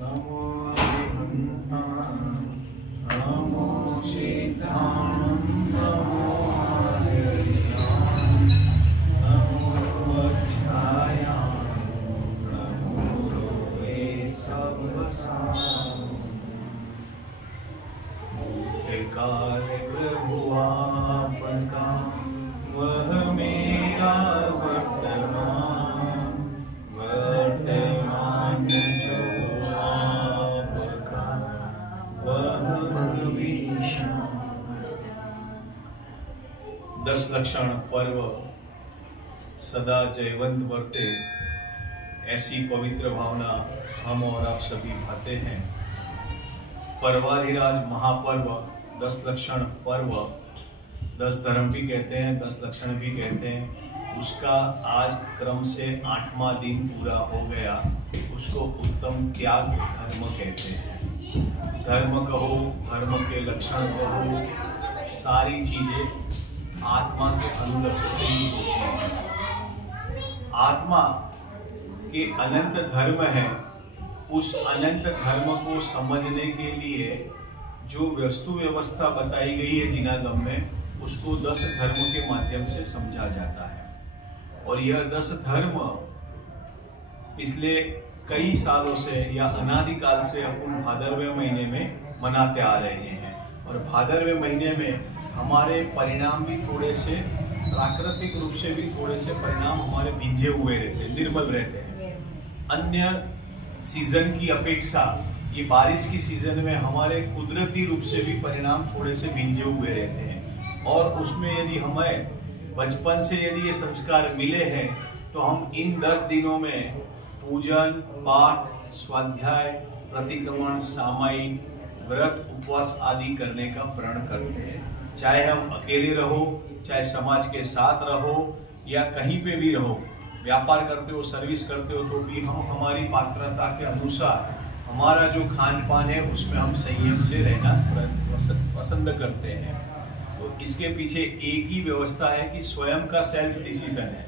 नमो अरिहन्तां, नमो सीतां, नमो आर्यां, नमो वज्रायां, नमो रोवे सर्वसां। काल प्रभु आपका, वह मेरा वर्तमान, वर्तमान जो आपका, वह भविष्य। 10 लक्षण पर्व सदा जयवंत वर्ते, ऐसी पवित्र भावना हम और आप सभी भाते हैं। पर्वाधिराज महापर्व 10 लक्षण पर्व, 10 धर्म भी कहते हैं, 10 लक्षण भी कहते हैं, उसका आज क्रम से 8वां दिन पूरा हो गया। उसको उत्तम त्याग धर्म कहते हैं। धर्म कहो, धर्म के लक्षण कहो, सारी चीजें आत्मा के अनुलक्ष्य से ही होती हैं। आत्मा के अनंत धर्म है, उस अनंत धर्म को समझने के लिए जो वस्तु व्यवस्था बताई गई है जिनागम में, उसको 10 धर्म के माध्यम से समझा जाता है। और यह 10 धर्म पिछले कई सालों से या अनादिकाल से अपन भादरवे महीने में मनाते आ रहे हैं। और भादरवे महीने में हमारे परिणाम भी थोड़े से प्राकृतिक रूप से भी थोड़े से परिणाम हमारे भिंजे हुए रहते हैं, निर्मल रहते हैं। अन्य सीजन की अपेक्षा ये बारिश की सीजन में हमारे कुदरती रूप से भी परिणाम थोड़े से भिंजे हुए रहते हैं। और उसमें यदि हमें बचपन से यदि ये संस्कार मिले हैं तो हम इन 10 दिनों में पूजन, पाठ, स्वाध्याय, प्रतिक्रमण, सामायिक, व्रत, उपवास आदि करने का प्रण करते हैं। चाहे हम अकेले रहो, चाहे समाज के साथ रहो, या कहीं पे भी रहो, व्यापार करते हो, सर्विस करते हो, तो भी हम हमारी पात्रता के अनुसार हमारा जो खान पान है उसमें हम संयम से रहना पसंद करते हैं। तो इसके पीछे एक ही व्यवस्था है कि स्वयं का सेल्फ डिसीजन है।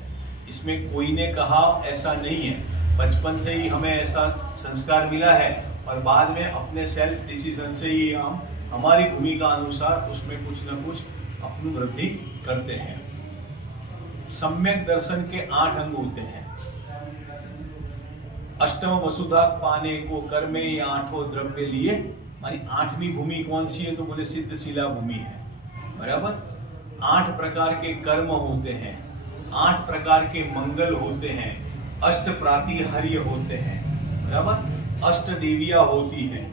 इसमें कोई ने कहा ऐसा नहीं है, बचपन से ही हमें ऐसा संस्कार मिला है और बाद में अपने सेल्फ डिसीजन से ही हम हमारी भूमिका अनुसार उसमें कुछ न कुछ अपनी वृद्धि करते हैं। सम्यक दर्शन के 8 अंग होते हैं। अष्टम वसुधा पाने को कर्मे, ये 8 द्रव्य लिए। हमारी 8वीं भूमि कौन सी है? तो बोले सिद्धशिला भूमि है। बराबर। 8 प्रकार के कर्म होते हैं, 8 प्रकार के मंगल होते हैं, अष्ट प्रातिहर्य होते हैं। बराबर। अष्ट देवियां होती हैं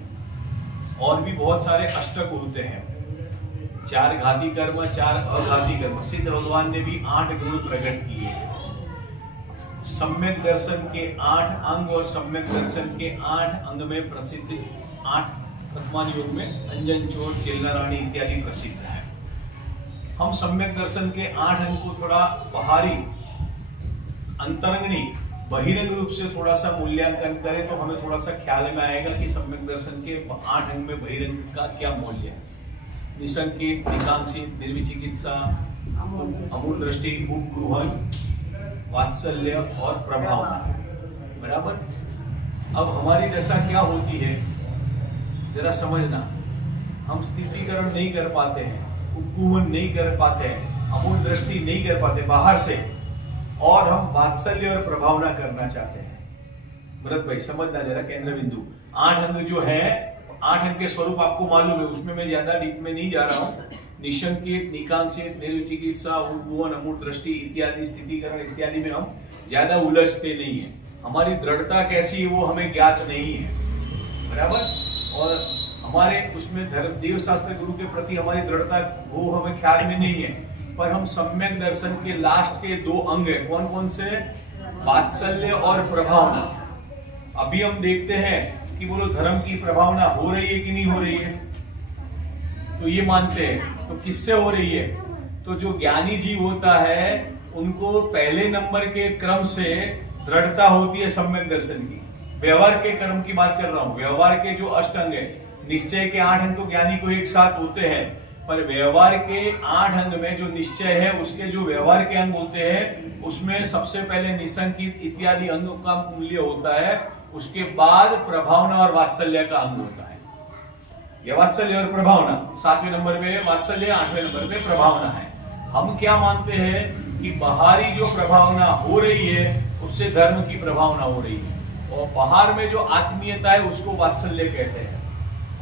और भी बहुत सारे अष्टक होते हैं। 4 घाती कर्म, 4 अघाती कर्म। सिद्ध भगवान ने भी 8 गुण प्रकट किए। सम्यक दर्शन के 8 अंग और सम्यक दर्शन के 8 अंग में प्रसिद्ध 8 वर्तमान युग में अंजन चोर, चिल्ला रानी इत्यादि प्रसिद्ध है। हम सम्यक दर्शन के 8 अंग को थोड़ा बाहरी अंतरंगनी बहिरंग रूप से थोड़ा सा मूल्यांकन करें तो हमें थोड़ा सा ख्याल में आएगा कि सम्यक दर्शन के 8 अंग में बहिरंग का क्या मूल्य है। निसंकेत, निकांक्षित, निर्विचिकित्सा, अमूल दृष्टि, उपगृहन, वात्सल्य और प्रभावना। बराबर। अब हमारी दशा क्या होती है जरा समझना। हम स्थितिकरण नहीं कर पाते हैं, उपगृहन नहीं कर पाते हैं, अमूल दृष्टि नहीं कर पाते बाहर से, और हम वात्सल्य और प्रभावना करना चाहते हैं। भरत भाई समझना जरा केंद्र बिंदु। 8 अंग जो है, 8 अंग के स्वरूप आपको मालूम है, उसमें मैं ज्यादा डीप में नहीं जा रहा हूँ। निशंकित, निकांक्षित, निर्विचिकित्सा, उपगृहन, अमूल दृष्टि इत्यादि, स्थितिकरण इत्यादि में हम ज्यादा उलझते नहीं है। हमारी दृढ़ता कैसी है वो हमें ज्ञात नहीं है। बराबर। और हमारे उसमें धर्म देव शास्त्र गुरु के प्रति हमारी दृढ़ता वो हमें ख्याल में नहीं है। पर हम सम्यक दर्शन के लास्ट के 2 अंग है, कौन कौन से? वात्सल्य और प्रभावना। अभी हम देखते हैं कि बोलो धर्म की प्रभावना हो रही है कि नहीं हो रही है? तो ये मानते हैं। तो किससे हो रही है? तो जो ज्ञानी जीव होता है उनको पहले नंबर के क्रम से दृढ़ता होती है सम्यक दर्शन की। व्यवहार के कर्म की बात कर रहा हूं। व्यवहार के जो अष्टांग है, निश्चय के 8 अंग तो ज्ञानी को एक साथ होते हैं, पर व्यवहार के 8 अंग में जो निश्चय है उसके जो व्यवहार के अंग होते हैं उसमें सबसे पहले निसंकित इत्यादि अंगों का मूल्य होता है उसके बाद प्रभावना और वात्सल्य का अंग होता है। यह वात्सल्य और प्रभावना 7वें नंबर पे वात्सल्य, 8वें नंबर पे प्रभावना है। हम क्या मानते हैं कि बाहरी जो प्रभावना हो रही है उससे धर्म की प्रभावना हो रही है, और बाहर में जो आत्मीयता है उसको वात्सल्य कहते हैं।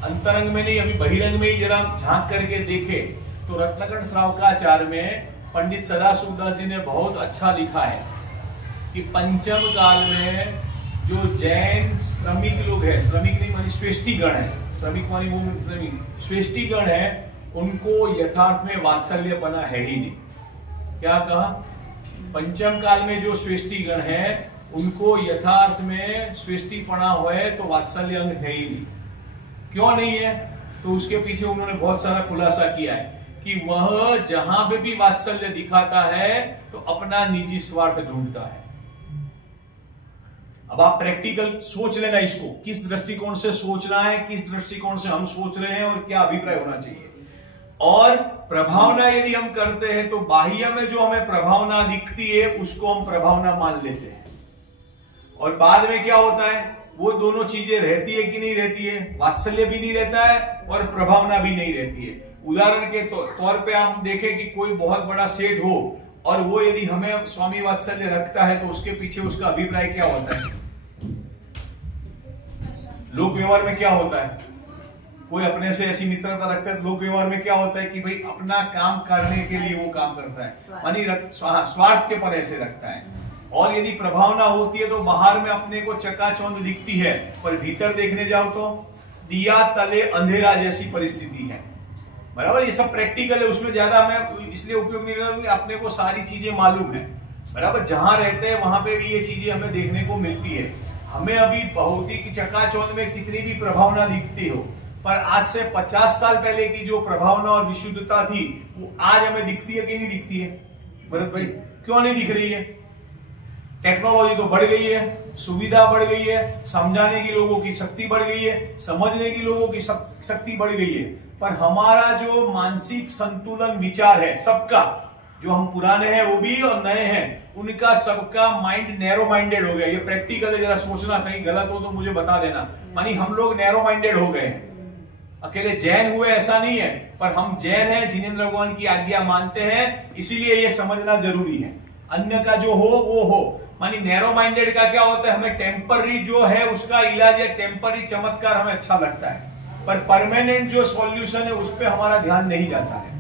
अंतरंग में नहीं, अभी बहिरंग में ही जरा झांक करके देखे तो रत्नकण श्रावकाचार्य में पंडित सदाशिवदास जी ने बहुत अच्छा लिखा है कि पंचम काल में जो जैन श्रमिक लोग हैं, श्रमिक नहीं मानी श्रेष्ठी गण है, श्रमिक मानी वो श्रेष्ठी गण है, उनको यथार्थ में वात्सल्यपना है ही नहीं। क्या कहा? पंचम काल में जो श्रेष्ठी गण है उनको यथार्थ में श्रेष्ठीपना है तो वात्सल्य अंग है ही नहीं। क्यों नहीं है? तो उसके पीछे उन्होंने बहुत सारा खुलासा किया है कि वह जहां पे भी वात्सल्य दिखाता है तो अपना निजी स्वार्थ ढूंढता है। अब आप प्रैक्टिकल सोच लेना, इसको किस दृष्टिकोण से सोचना है, किस दृष्टिकोण से हम सोच रहे हैं और क्या अभिप्राय होना चाहिए। और प्रभावना यदि हम करते हैं तो बाह्य में जो हमें प्रभावना दिखती है उसको हम प्रभावना मान लेते हैं, और बाद में क्या होता है वो दोनों चीजें रहती है कि नहीं रहती है, वात्सल्य भी नहीं रहता है और प्रभावना भी नहीं रहती है। उदाहरण के तौर पे आप देखें कि कोई बहुत बड़ा सेठ हो और वो यदि हमें स्वामी वात्सल्य रखता है तो उसके पीछे उसका अभिप्राय क्या होता है? लोक व्यवहार में क्या होता है? कोई अपने से ऐसी मित्रता रखता है, लोक व्यवहार में क्या होता है कि भाई अपना काम करने के लिए वो काम करता है, मानी स्वार्थ के परे से रखता है। और यदि प्रभावना होती है तो बाहर में अपने को चकाचौंध दिखती है, पर भीतर देखने जाओ तो दिया तले अंधेरा जैसी परिस्थिति है। बराबर, ये सब प्रैक्टिकल है, उसमें ज्यादा मैं इसलिए उपयोग नहीं कर रहा कि अपने को सारी चीजें मालूम है। बराबर, जहां रहते हैं वहां पे भी ये चीजें हमें देखने को मिलती है। हमें अभी भौतिक चकाचौंध में कितनी भी प्रभावना दिखती हो, पर आज से 50 साल पहले की जो प्रभावना और विशुद्धता थी वो आज हमें दिखती है कि नहीं दिखती है? भरत भाई, क्यों नहीं दिख रही है? टेक्नोलॉजी तो बढ़ गई है, सुविधा बढ़ गई है, समझाने की लोगों की शक्ति बढ़ गई है, समझने की लोगों की शक्ति बढ़ गई है, पर हमारा जो मानसिक संतुलन विचार है सबका, जो हम पुराने हैं वो भी और नए हैं उनका सबका माइंड नैरो माइंडेड हो गया। ये प्रैक्टिकल है, जरा सोचना, कहीं गलत हो तो मुझे बता देना। मानी हम लोग नैरो माइंडेड हो गए हैं। अकेले जैन हुए ऐसा नहीं है, पर हम जैन हैं, जिनेंद्र भगवान की आज्ञा मानते हैं, इसीलिए ये समझना जरूरी है। अन्य का जो हो वो हो, मानी नैरो माइंडेड का क्या होता है, हमें टेम्पररी जो है उसका इलाज या टेम्पररी चमत्कार हमें अच्छा लगता है, पर परमानेंट जो सॉल्यूशन है उस पर हमारा ध्यान नहीं जाता है।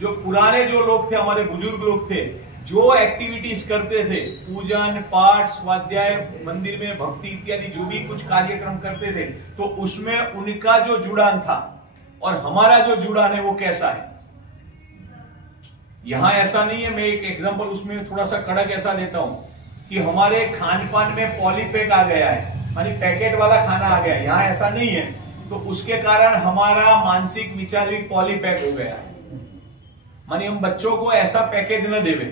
जो पुराने जो लोग थे, हमारे बुजुर्ग लोग थे, जो एक्टिविटीज करते थे, पूजन पाठ स्वाध्याय मंदिर में भक्ति इत्यादि जो भी कुछ कार्यक्रम करते थे, तो उसमें उनका जो जुड़ान था और हमारा जो जुड़ान है वो कैसा है। यहां ऐसा नहीं है। मैं एक एग्जांपल उसमें थोड़ा सा कड़क ऐसा देता हूं कि हमारे खान पान में पॉलीपैक आ गया है, मानी पैकेट वाला खाना आ गया है, यहां ऐसा नहीं है, तो उसके कारण हमारा मानसिक विचार भी पॉलीपैक हो गया है। मानी हम बच्चों को ऐसा पैकेज न देवे,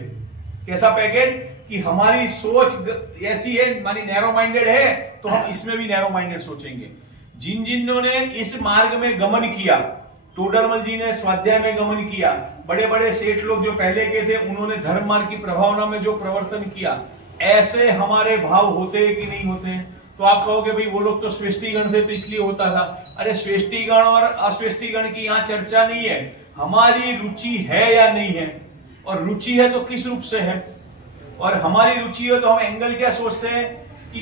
कैसा पैकेज कि हमारी सोच ऐसी है, मानी नैरो माइंडेड है तो हम इसमें भी नैरो माइंडेड सोचेंगे। जिन जिन्हों ने इस मार्ग में गमन किया, टोडरमल जी ने स्वाध्याय में गमन किया, बड़े बड़े सेठ लोग जो पहले के थे उन्होंने धर्म मार्ग की प्रभावना में जो प्रवर्तन किया, ऐसे हमारे भाव होते हैं कि नहीं होते हैं? तो आप कहोगे भाई वो लोग तो श्रेष्ठीगण थे तो इसलिए होता था। अरे श्रेष्ठीगण और अस्वेष्टिगण की यहाँ चर्चा नहीं है, हमारी रुचि है या नहीं है, और रुचि है तो किस रूप से है, और हमारी रुचि है तो हम एंगल क्या सोचते हैं कि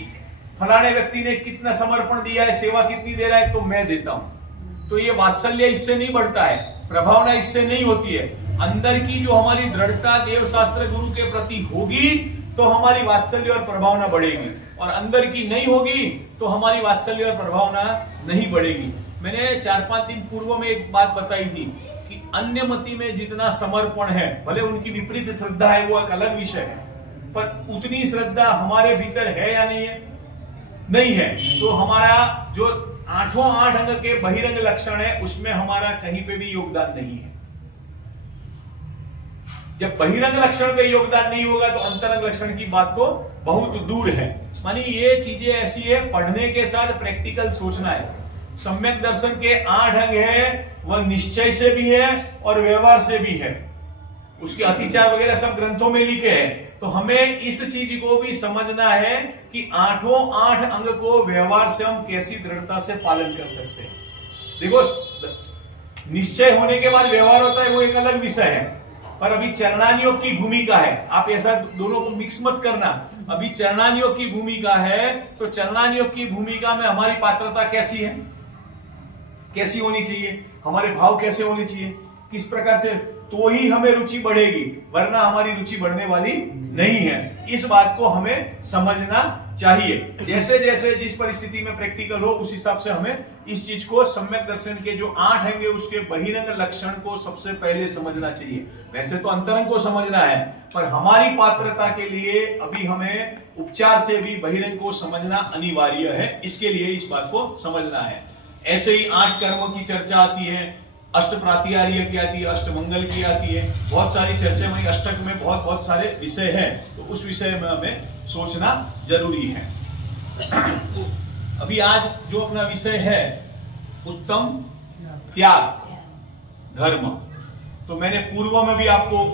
फलाने व्यक्ति ने कितना समर्पण दिया है, सेवा कितनी दे रहा है तो मैं देता हूं। तो ये वात्सल्य इससे नहीं बढ़ता है, प्रभावना इससे नहीं होती है। अंदर की जो हमारी दृढ़ता देव शास्त्र गुरु के प्रति होगी तो हमारी वात्सल्य और प्रभावना बढ़ेगी, और अंदर की नहीं होगी तो हमारी वात्सल्य और प्रभावना नहीं बढ़ेगी। मैंने 4-5 दिन पूर्व में एक बात बताई थी कि अन्य मति में जितना समर्पण है, भले उनकी विपरीत श्रद्धा है वो एक अलग विषय है, पर उतनी श्रद्धा हमारे भीतर है या नहीं है? नहीं है। तो हमारा जो 8 अंग के बहिरंग लक्षण है उसमें हमारा कहीं पे भी योगदान नहीं है। जब बहिरंग लक्षण पे योगदान नहीं होगा तो अंतरंग लक्षण की बात तो बहुत दूर है। मानी ये चीजें ऐसी है, पढ़ने के साथ प्रैक्टिकल सोचना है। सम्यक दर्शन के 8 अंग है, वह निश्चय से भी है और व्यवहार से भी है। उसके अतिचार वगैरह सब ग्रंथों में लिखे हैं, तो हमें इस चीज को भी समझना है कि आठों 8 अंग को व्यवहार से हम कैसी दृढ़ता से पालन कर सकते हैं। देखो, निश्चय होने के बाद व्यवहार होता है, वो एक अलग विषय है, पर अभी चरणानियोग की भूमिका है। आप ऐसा दोनों को मिक्स मत करना। अभी चरणानियोग की भूमिका है, तो चरणानियोग की भूमिका में हमारी पात्रता कैसी है, कैसी होनी चाहिए, हमारे भाव कैसे होने चाहिए, किस प्रकार से, तो ही हमें रुचि बढ़ेगी, वरना हमारी रुचि बढ़ने वाली नहीं है। इस बात को हमें समझना चाहिए। जैसे जैसे जिस परिस्थिति में प्रैक्टिकल हो, उस हिसाब से हमें इस चीज को सम्यक दर्शन के जो 8 अंग है उसके बहिरंग लक्षण को सबसे पहले समझना चाहिए। वैसे तो अंतरंग को समझना है, पर हमारी पात्रता के लिए अभी हमें उपचार से भी बहिरंग को समझना अनिवार्य है। इसके लिए इस बात को समझना है। ऐसे ही 8 कर्मों की चर्चा आती है, अष्ट प्रातिहार्य की आती है, अष्टमंगल की आती है, बहुत सारी चर्चा में, अष्टक में बहुत सारे विषय हैं, तो उस विषय में हमें सोचना जरूरी है। अभी आज जो अपना विषय है उत्तम त्याग धर्म, तो मैंने पूर्व में भी आपको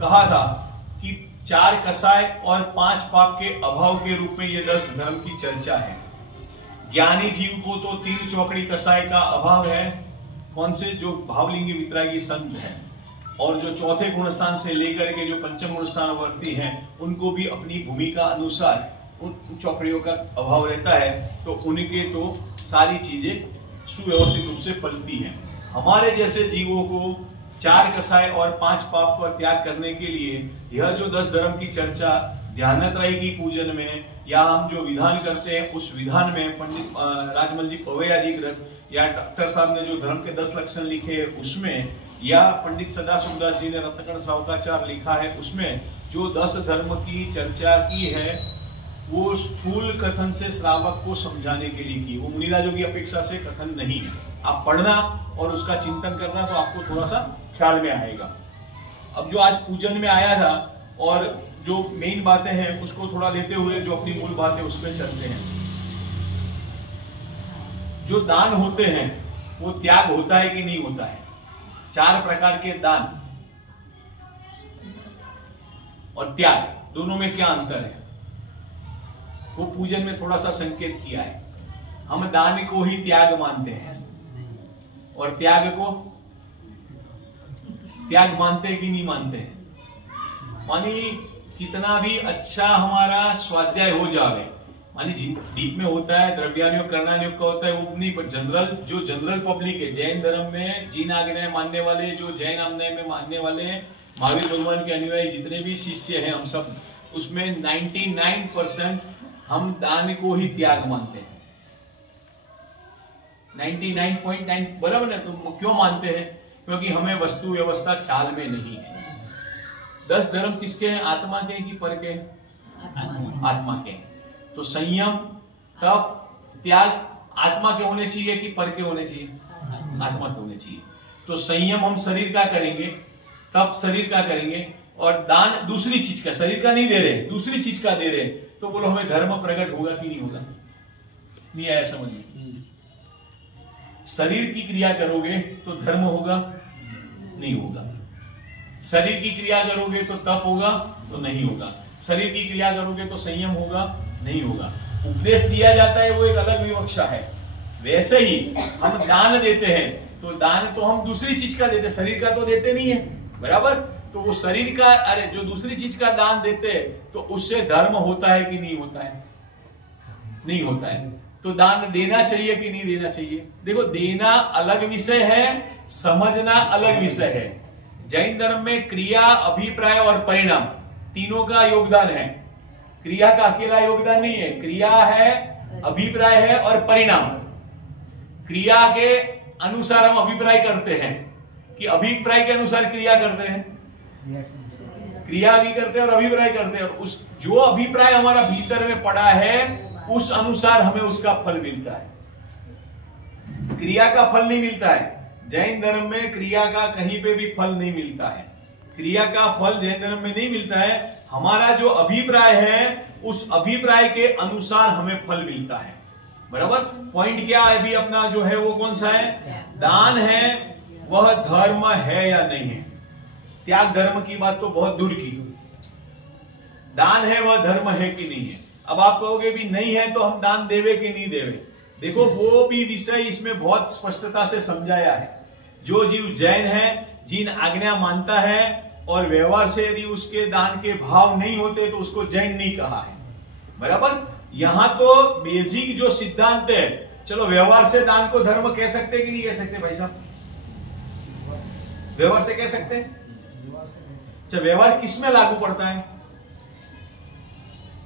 कहा था कि 4 कसाय और 5 पाप के अभाव के रूप में ये 10 धर्म की चर्चा है। ज्ञानी जीव को तो 3 चौकड़ी कसाय का अभाव है, कौन से, जो भावलिंगी वितरागी संत है, और जो चौथे गुणस्थान से लेकर के जो पंचम गुणस्थान वर्ती हैं, उनको भी अपनी भूमिका अनुसार उन चौकड़ियों का अभाव रहता है, तो उनके तो सारी चीजें सुव्यवस्थित रूप से पलती हैं। हमारे जैसे जीवों को 4 कसाय और 5 पाप का त्याग करने के लिए यह जो 10 धर्म की चर्चा ध्यानत्रय की पूजन में, या हम जो विधान करते हैं उस विधान में, पंडित राजमल जी पवैया जी ग्रंथ या डॉक्टर साहब ने जो धर्म के 10 लक्षण लिखे हैं उसमें, या पंडित सदा सुखदास जी ने रत्नकण श्रावकाचार लिखा है उसमें, जो 10 धर्म की चर्चा की है वो स्थूल कथन से श्रावक को समझाने के लिए की, वो मुनिराजों की अपेक्षा से कथन नहीं है। आप पढ़ना और उसका चिंतन करना तो आपको थोड़ा सा ख्याल में आएगा। अब जो आज पूजन में आया था और जो मेन बातें हैं उसको थोड़ा लेते हुए जो अपनी मूल बातें उसमें चलते हैं। जो दान होते हैं वो त्याग होता है कि नहीं होता है? 4 प्रकार के दान और त्याग दोनों में क्या अंतर है, वो पूजन में थोड़ा सा संकेत किया है। हम दान को ही त्याग मानते हैं और त्याग को त्याग मानते हैं कि नहीं मानते हैं? मानी कितना भी अच्छा हमारा स्वाध्याय हो जावे, मानी डीप में होता है, द्रव्यानुयोग कर्णानुयोग का होता है, वो नहीं, पर जो जनरल पब्लिक है, जैन धर्म में जीन आज्ञा मानने वाले, जो जैन आज्ञा में मानने वाले हैं, महावीर भगवान के अनुयायी जितने भी शिष्य हैं हम सब, उसमें 99% हम दान को ही त्याग मानते हैं। 99.9 बराबर है। तो क्यों मानते हैं? क्योंकि हमें वस्तु व्यवस्था ख्याल में नहीं है। 10 धर्म किसके हैं? आत्मा के कि पर के? आत्मा के। तो संयम, तप, त्याग आत्मा के होने चाहिए कि पर के होने चाहिए? आत्मा के होने चाहिए। तो संयम हम शरीर का करेंगे, तप शरीर का करेंगे, और दान दूसरी चीज का, शरीर का नहीं दे रहे, दूसरी चीज का दे रहे, तो बोलो हमें धर्म प्रकट होगा कि नहीं होगा? नहीं आया समझ में? शरीर की क्रिया करोगे तो धर्म होगा? नहीं होगा। शरीर की क्रिया करोगे तो तप होगा? तो नहीं होगा। शरीर की क्रिया करोगे तो संयम होगा? नहीं होगा। उपदेश दिया जाता है वो एक अलग विवक्षा है। वैसे ही हम दान देते हैं तो दान तो हम दूसरी चीज का देते, शरीर का तो देते नहीं है, बराबर? तो वो शरीर का, अरे जो दूसरी चीज का दान देते हैं तो उससे धर्म होता है कि नहीं होता है? नहीं होता है। तो दान देना चाहिए कि नहीं देना चाहिए? देखो, देना अलग विषय है, समझना अलग विषय है। जैन धर्म में क्रिया, अभिप्राय और परिणाम तीनों का योगदान है। क्रिया का अकेला योगदान नहीं है, क्रिया है, अभिप्राय है और परिणाम। क्रिया के अनुसार हम अभिप्राय करते हैं कि अभिप्राय के अनुसार क्रिया करते हैं, क्रिया भी करते हैं और अभिप्राय करते हैं, और उस जो अभिप्राय हमारा भीतर में पड़ा है उस अनुसार हमें उसका फल मिलता है। क्रिया का फल नहीं मिलता है। जैन धर्म में क्रिया का कहीं पे भी फल नहीं मिलता है। क्रिया का फल जैन धर्म में नहीं मिलता है। हमारा जो अभिप्राय है उस अभिप्राय के अनुसार हमें फल मिलता है, बराबर? पॉइंट क्या है अभी अपना जो है वो कौन सा है? दान है, वह धर्म है या नहीं है? त्याग धर्म की बात तो बहुत दूर की। दान है वह धर्म है कि नहीं है। अब आप कहोगे भी नहीं है तो हम दान देवे कि नहीं देवे। देखो वो भी विषय इसमें बहुत स्पष्टता से समझाया है। जो जीव जैन है, जिन आज्ञा मानता है और व्यवहार से यदि उसके दान के भाव नहीं होते तो उसको जैन नहीं कहा है, बराबर। यहां तो बेसिक जो सिद्धांत है, चलो व्यवहार से दान को धर्म कह सकते कि नहीं कह सकते भाई साहब? व्यवहार से कह सकते हैं। अच्छा, व्यवहार किस में लागू पड़ता है?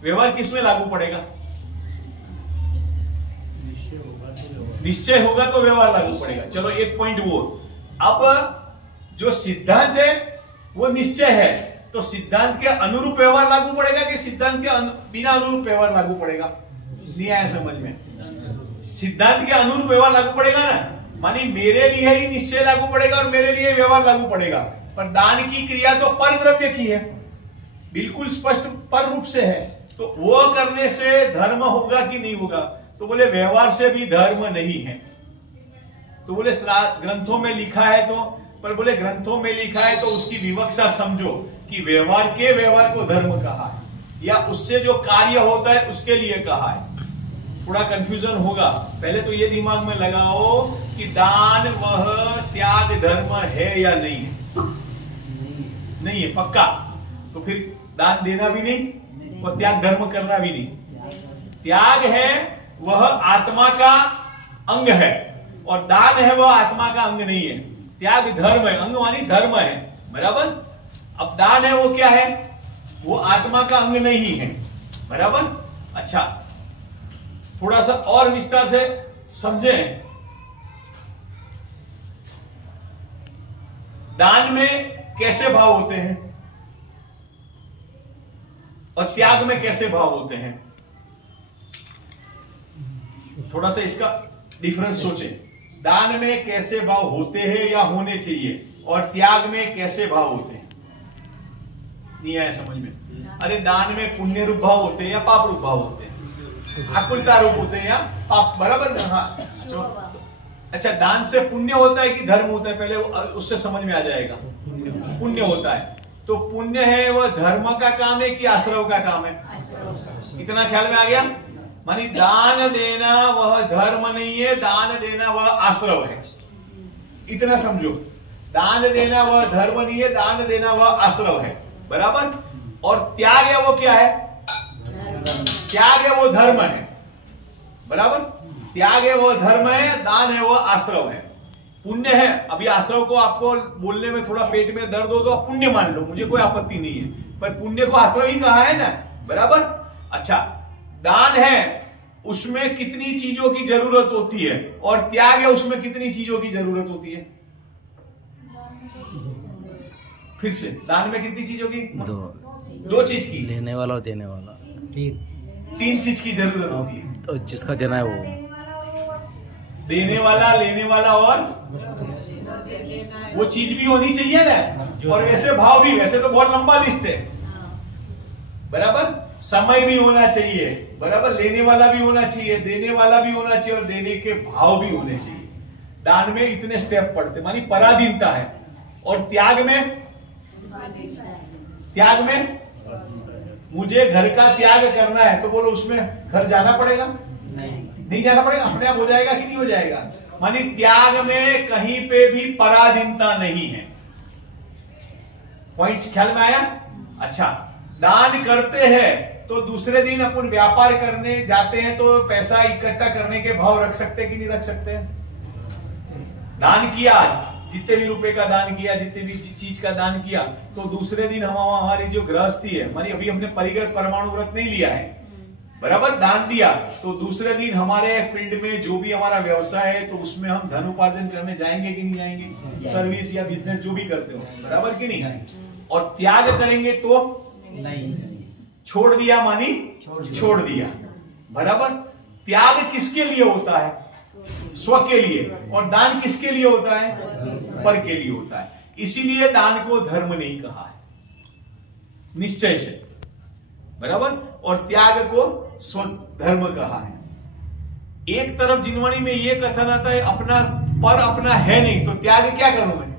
व्यवहार किस में लागू पड़ेगा? निश्चय होगा तो व्यवहार लागू पड़ेगा। चलो एक पॉइंट वो। अब जो सिद्धांत है वो निश्चय है, तो सिद्धांत के अनुरूप व्यवहार लागू पड़ेगा कि सिद्धांत के बिना अनुरूप व्यवहार लागू पड़ेगा? नहीं आया समझ में? सिद्धांत के अनुरूप व्यवहार लागू पड़ेगा ना। मानी मेरे लिए ही निश्चय लागू पड़ेगा और मेरे लिए व्यवहार लागू पड़ेगा, पर दान की क्रिया तो पर द्रव्य की है, बिल्कुल स्पष्ट पर रूप से है, तो वो करने से धर्म होगा कि नहीं होगा? तो बोले व्यवहार से भी धर्म नहीं है। तो बोले ग्रंथों में लिखा है तो, पर बोले ग्रंथों में लिखा है तो उसकी विवक्षा समझो कि व्यवहार के व्यवहार को धर्म कहा है या उससे जो कार्य होता है उसके लिए कहा है। थोड़ा कंफ्यूजन होगा। पहले तो ये दिमाग में लगाओ कि दान वह त्याग धर्म है या नहीं है? नहीं है पक्का। तो फिर दान देना भी नहीं और त्याग धर्म करना भी नहीं। त्याग है वह आत्मा का अंग है और दान है वह आत्मा का अंग नहीं है। त्याग धर्म है, अंग मानी धर्म है, बराबर। अब दान है वो क्या है? वो आत्मा का अंग नहीं है, बराबर। अच्छा, थोड़ा सा और विस्तार से समझे। दान में कैसे भाव होते हैं और त्याग में कैसे भाव होते हैं? थोड़ा सा इसका डिफरेंस सोचें। दान में कैसे भाव होते हैं या होने चाहिए, और त्याग में कैसे भाव होते हैं? नहीं आया समझ में? अरे दान में पुण्य रूप भाव होते हैं या पाप रूप भाव होते हैं? आकुलता रूप होते हैं या पाप, बराबर। हाँ, अच्छा, दान से पुण्य होता है कि धर्म होता है? पहले उससे समझ में आ जाएगा। पुण्य होता है। तो पुण्य है वह धर्म का काम है कि आश्रव का काम है? इतना ख्याल में आ गया? मानी दान देना वह धर्म नहीं है, दान देना वह आश्रव है। इतना समझो। दान देना वह धर्म नहीं है, दान देना वह आश्रव है, बराबर। और त्याग है वो क्या है? त्याग है वो धर्म है, बराबर। त्याग है वो धर्म है, दान है वो आश्रव है। पुण्य है, अभी आश्रव को आपको बोलने में थोड़ा पेट में दर्द हो तो आप पुण्य मान लो, मुझे कोई आपत्ति नहीं है, पर पुण्य को आश्रव ही कहा है ना, बराबर। अच्छा, दान है उसमें कितनी चीजों की जरूरत होती है और त्याग है उसमें कितनी चीजों की जरूरत होती है? फिर से, दान में कितनी चीजों की? दो चीज की, लेने वाला और देने वाला। तीन चीज की जरूरत होती है। तो जिसका देना है वो देने वाला, लेने वाला और वो चीज भी होनी चाहिए ना। और वैसे भाव भी, वैसे तो बहुत लंबा लिस्ट है, बराबर। समय भी होना चाहिए, बराबर। लेने वाला भी होना चाहिए, देने वाला भी होना चाहिए और देने के भाव भी होने चाहिए। दान में इतने स्टेप पड़ते, मानी पराधीनता है। और त्याग में, त्याग में मुझे घर का त्याग करना है तो बोलो उसमें घर जाना पड़ेगा? नहीं जाना पड़ेगा, अपने आप हो जाएगा कि नहीं हो जाएगा? मानी त्याग में कहीं पे भी पराधीनता नहीं है। पॉइंट्स ख्याल में आया? अच्छा, दान करते हैं तो दूसरे दिन अपन व्यापार करने जाते हैं तो पैसा इकट्ठा करने के भाव रख सकते कि नहीं रख सकते? दान किया, आज जितने भी रुपए का दान किया, जितने भी चीज का दान किया, तो दूसरे दिन हमारी जो गृहस्थी है, मानी अभी हमने परिगर परमाणु व्रत नहीं लिया है, बराबर, दान दिया, तो दूसरे दिन हमारे फील्ड में जो भी हमारा व्यवसाय है तो उसमें हम धन उपार्जन करने जाएंगे कि नहीं जाएंगे? सर्विस या बिजनेस जो भी करते हो, बराबर कि नहीं? और त्याग करेंगे तो नहीं, छोड़ दिया मानी छोड़ दिया, बराबर। त्याग किसके लिए होता है? स्व के लिए। और दान किसके लिए होता है? पर के लिए होता है। इसीलिए दान को धर्म नहीं कहा है, निश्चय से, बराबर। और त्याग को स्व धर्म कहा है। एक तरफ जिनवाणी में यह कथन आता है अपना पर अपना है नहीं, तो त्याग क्या करूं मैं?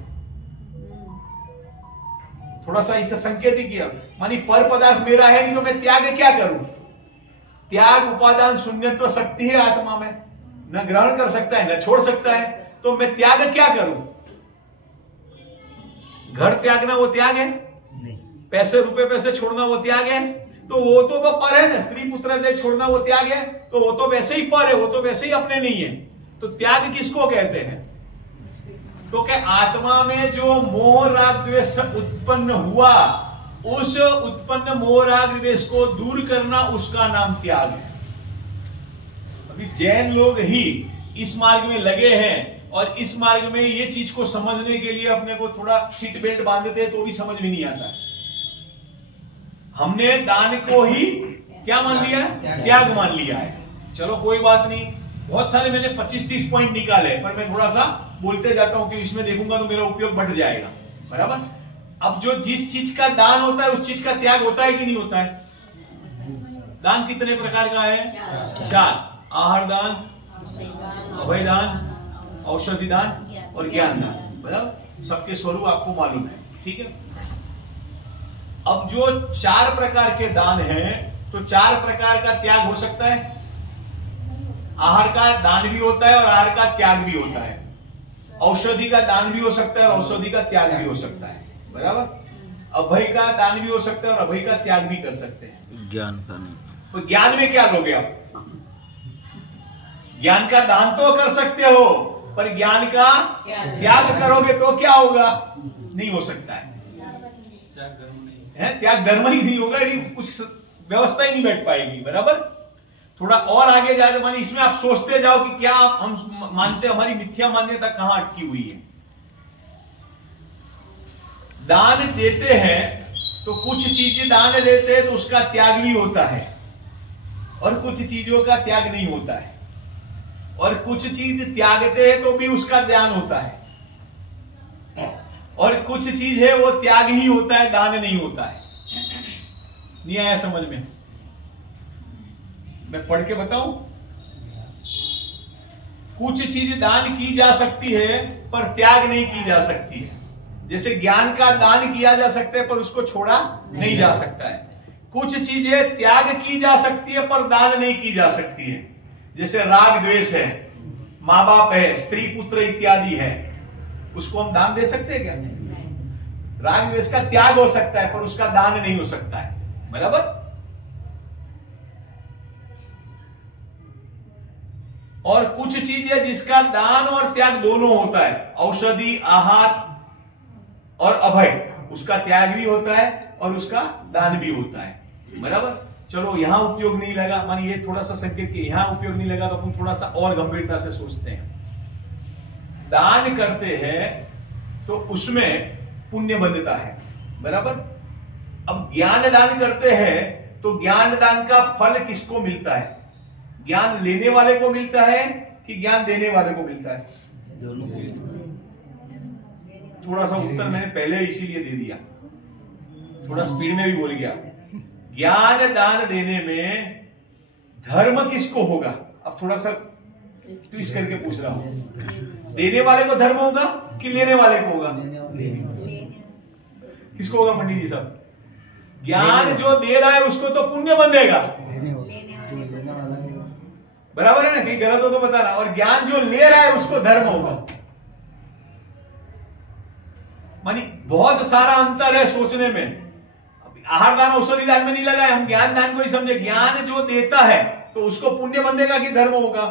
थोड़ा सा इससे संकेत ही किया, मानी पर पदार्थ मेरा है नहीं तो मैं त्याग क्या करूं? त्याग उपादान शून्यत्व शक्ति है आत्मा में, न ग्रहण कर सकता है न छोड़ सकता है, तो मैं त्याग क्या करूं? घर त्यागना वो त्याग है? पैसे रुपए पैसे छोड़ना वो त्याग है? तो वो तो पर है ना, स्त्री पुत्र दे छोड़ना वो त्याग है, तो वो तो वैसे ही पर है, वो तो वैसे ही अपने नहीं है। तो त्याग किसको कहते हैं? तो क्या आत्मा में जो मोह राग द्वेष उत्पन्न हुआ, उस उत्पन्न मोह राग द्वेष को दूर करना, उसका नाम त्याग है। अभी जैन लोग ही इस मार्ग में लगे हैं, और इस मार्ग में ये चीज को समझने के लिए अपने को थोड़ा सीट बेल्ट बांधते हैं तो भी समझ में नहीं आता। हमने दान को ही क्या मान लिया? त्याग मान लिया है। चलो कोई बात नहीं, बहुत सारे मैंने 25-30 पॉइंट निकाले, पर मैं थोड़ा सा बोलते जाता हूं कि इसमें देखूंगा तो मेरा उपयोग बढ़ जाएगा, बराबर। अब जो जिस चीज का दान होता है उस चीज का त्याग होता है कि नहीं होता है? दान कितने प्रकार का है? 4। आहार दान, अभय दान, औषधि दान और ज्ञान दान, बराबर। सबके स्वरूप आपको मालूम है, ठीक है। अब जो 4 प्रकार के दान हैं, तो 4 प्रकार का त्याग हो सकता है। आहार का दान भी होता है और आहार का त्याग भी होता है। औषधि का दान भी हो सकता है और औषधि का त्याग भी हो सकता है, बराबर। अभय का दान भी हो सकता है और अभय का त्याग भी कर सकते हैं। ज्ञान का नहीं। तो ज्ञान में क्या लोगे आप? ज्ञान का दान तो कर सकते हो, पर ज्ञान का त्याग करोगे तो क्या होगा? नहीं हो सकता है। त्याग धर्म ही नहीं होगा, कुछ व्यवस्था ही नहीं बैठ पाएगी, बराबर। थोड़ा और आगे जाते मानी इसमें आप सोचते जाओ कि क्या हम मानते, हमारी मिथ्या मान्यता कहां अटकी हुई है। दान देते हैं तो कुछ चीजें दान देते हैं तो उसका त्याग भी होता है, और कुछ चीजों का त्याग नहीं होता है, और कुछ चीज त्यागते हैं तो भी उसका दान होता है, और कुछ चीज है वो त्याग ही होता है, दान नहीं होता है। नहीं आया समझ में? मैं पढ़ के बताऊं? कुछ चीज दान की जा सकती है पर त्याग नहीं की जा सकती है। जैसे ज्ञान का दान किया जा सकता है पर उसको छोड़ा नहीं जा सकता है। कुछ चीजें त्याग की जा सकती है पर दान नहीं की जा सकती है। जैसे राग द्वेष है, माँ बाप है, स्त्री पुत्र इत्यादि है, उसको हम दान दे सकते हैं क्या? राग द्वेष का त्याग हो सकता है पर उसका दान नहीं हो सकता है, बराबर। और कुछ चीज है जिसका दान और त्याग दोनों होता है। औषधि, आहार और अभय, उसका त्याग भी होता है और उसका दान भी होता है, बराबर। चलो यहां उपयोग नहीं लगा, मानी ये थोड़ा सा संकेत कि यहां उपयोग नहीं लगा, तो अपन थोड़ा सा और गंभीरता से सोचते हैं। दान करते हैं तो उसमें पुण्य बनता है, बराबर। अब ज्ञान दान करते हैं तो ज्ञान दान का फल किसको मिलता है? ज्ञान लेने वाले को मिलता है कि ज्ञान देने वाले को मिलता है? दोनों को। थोड़ा सा उत्तर मैंने पहले इसीलिए दे दिया, थोड़ा स्पीड में भी बोल गया। ज्ञान दान देने में धर्म किसको होगा? अब थोड़ा सा ट्विस्ट करके पूछ रहा हूं। देने वाले को धर्म होगा कि लेने वाले को होगा? किसको होगा पंडित जी साहब? ज्ञान जो दे रहा है उसको तो पुण्य बंधेगा, बराबर है ना? कहीं गलत हो तो बताना। और ज्ञान जो ले रहा है उसको धर्म होगा। मानी बहुत सारा अंतर है सोचने में। आहार दान औषधि दान में नहीं लगा है, हम ज्ञान दान को ही समझे। ज्ञान जो देता है तो उसको पुण्य बंधेगा कि धर्म होगा?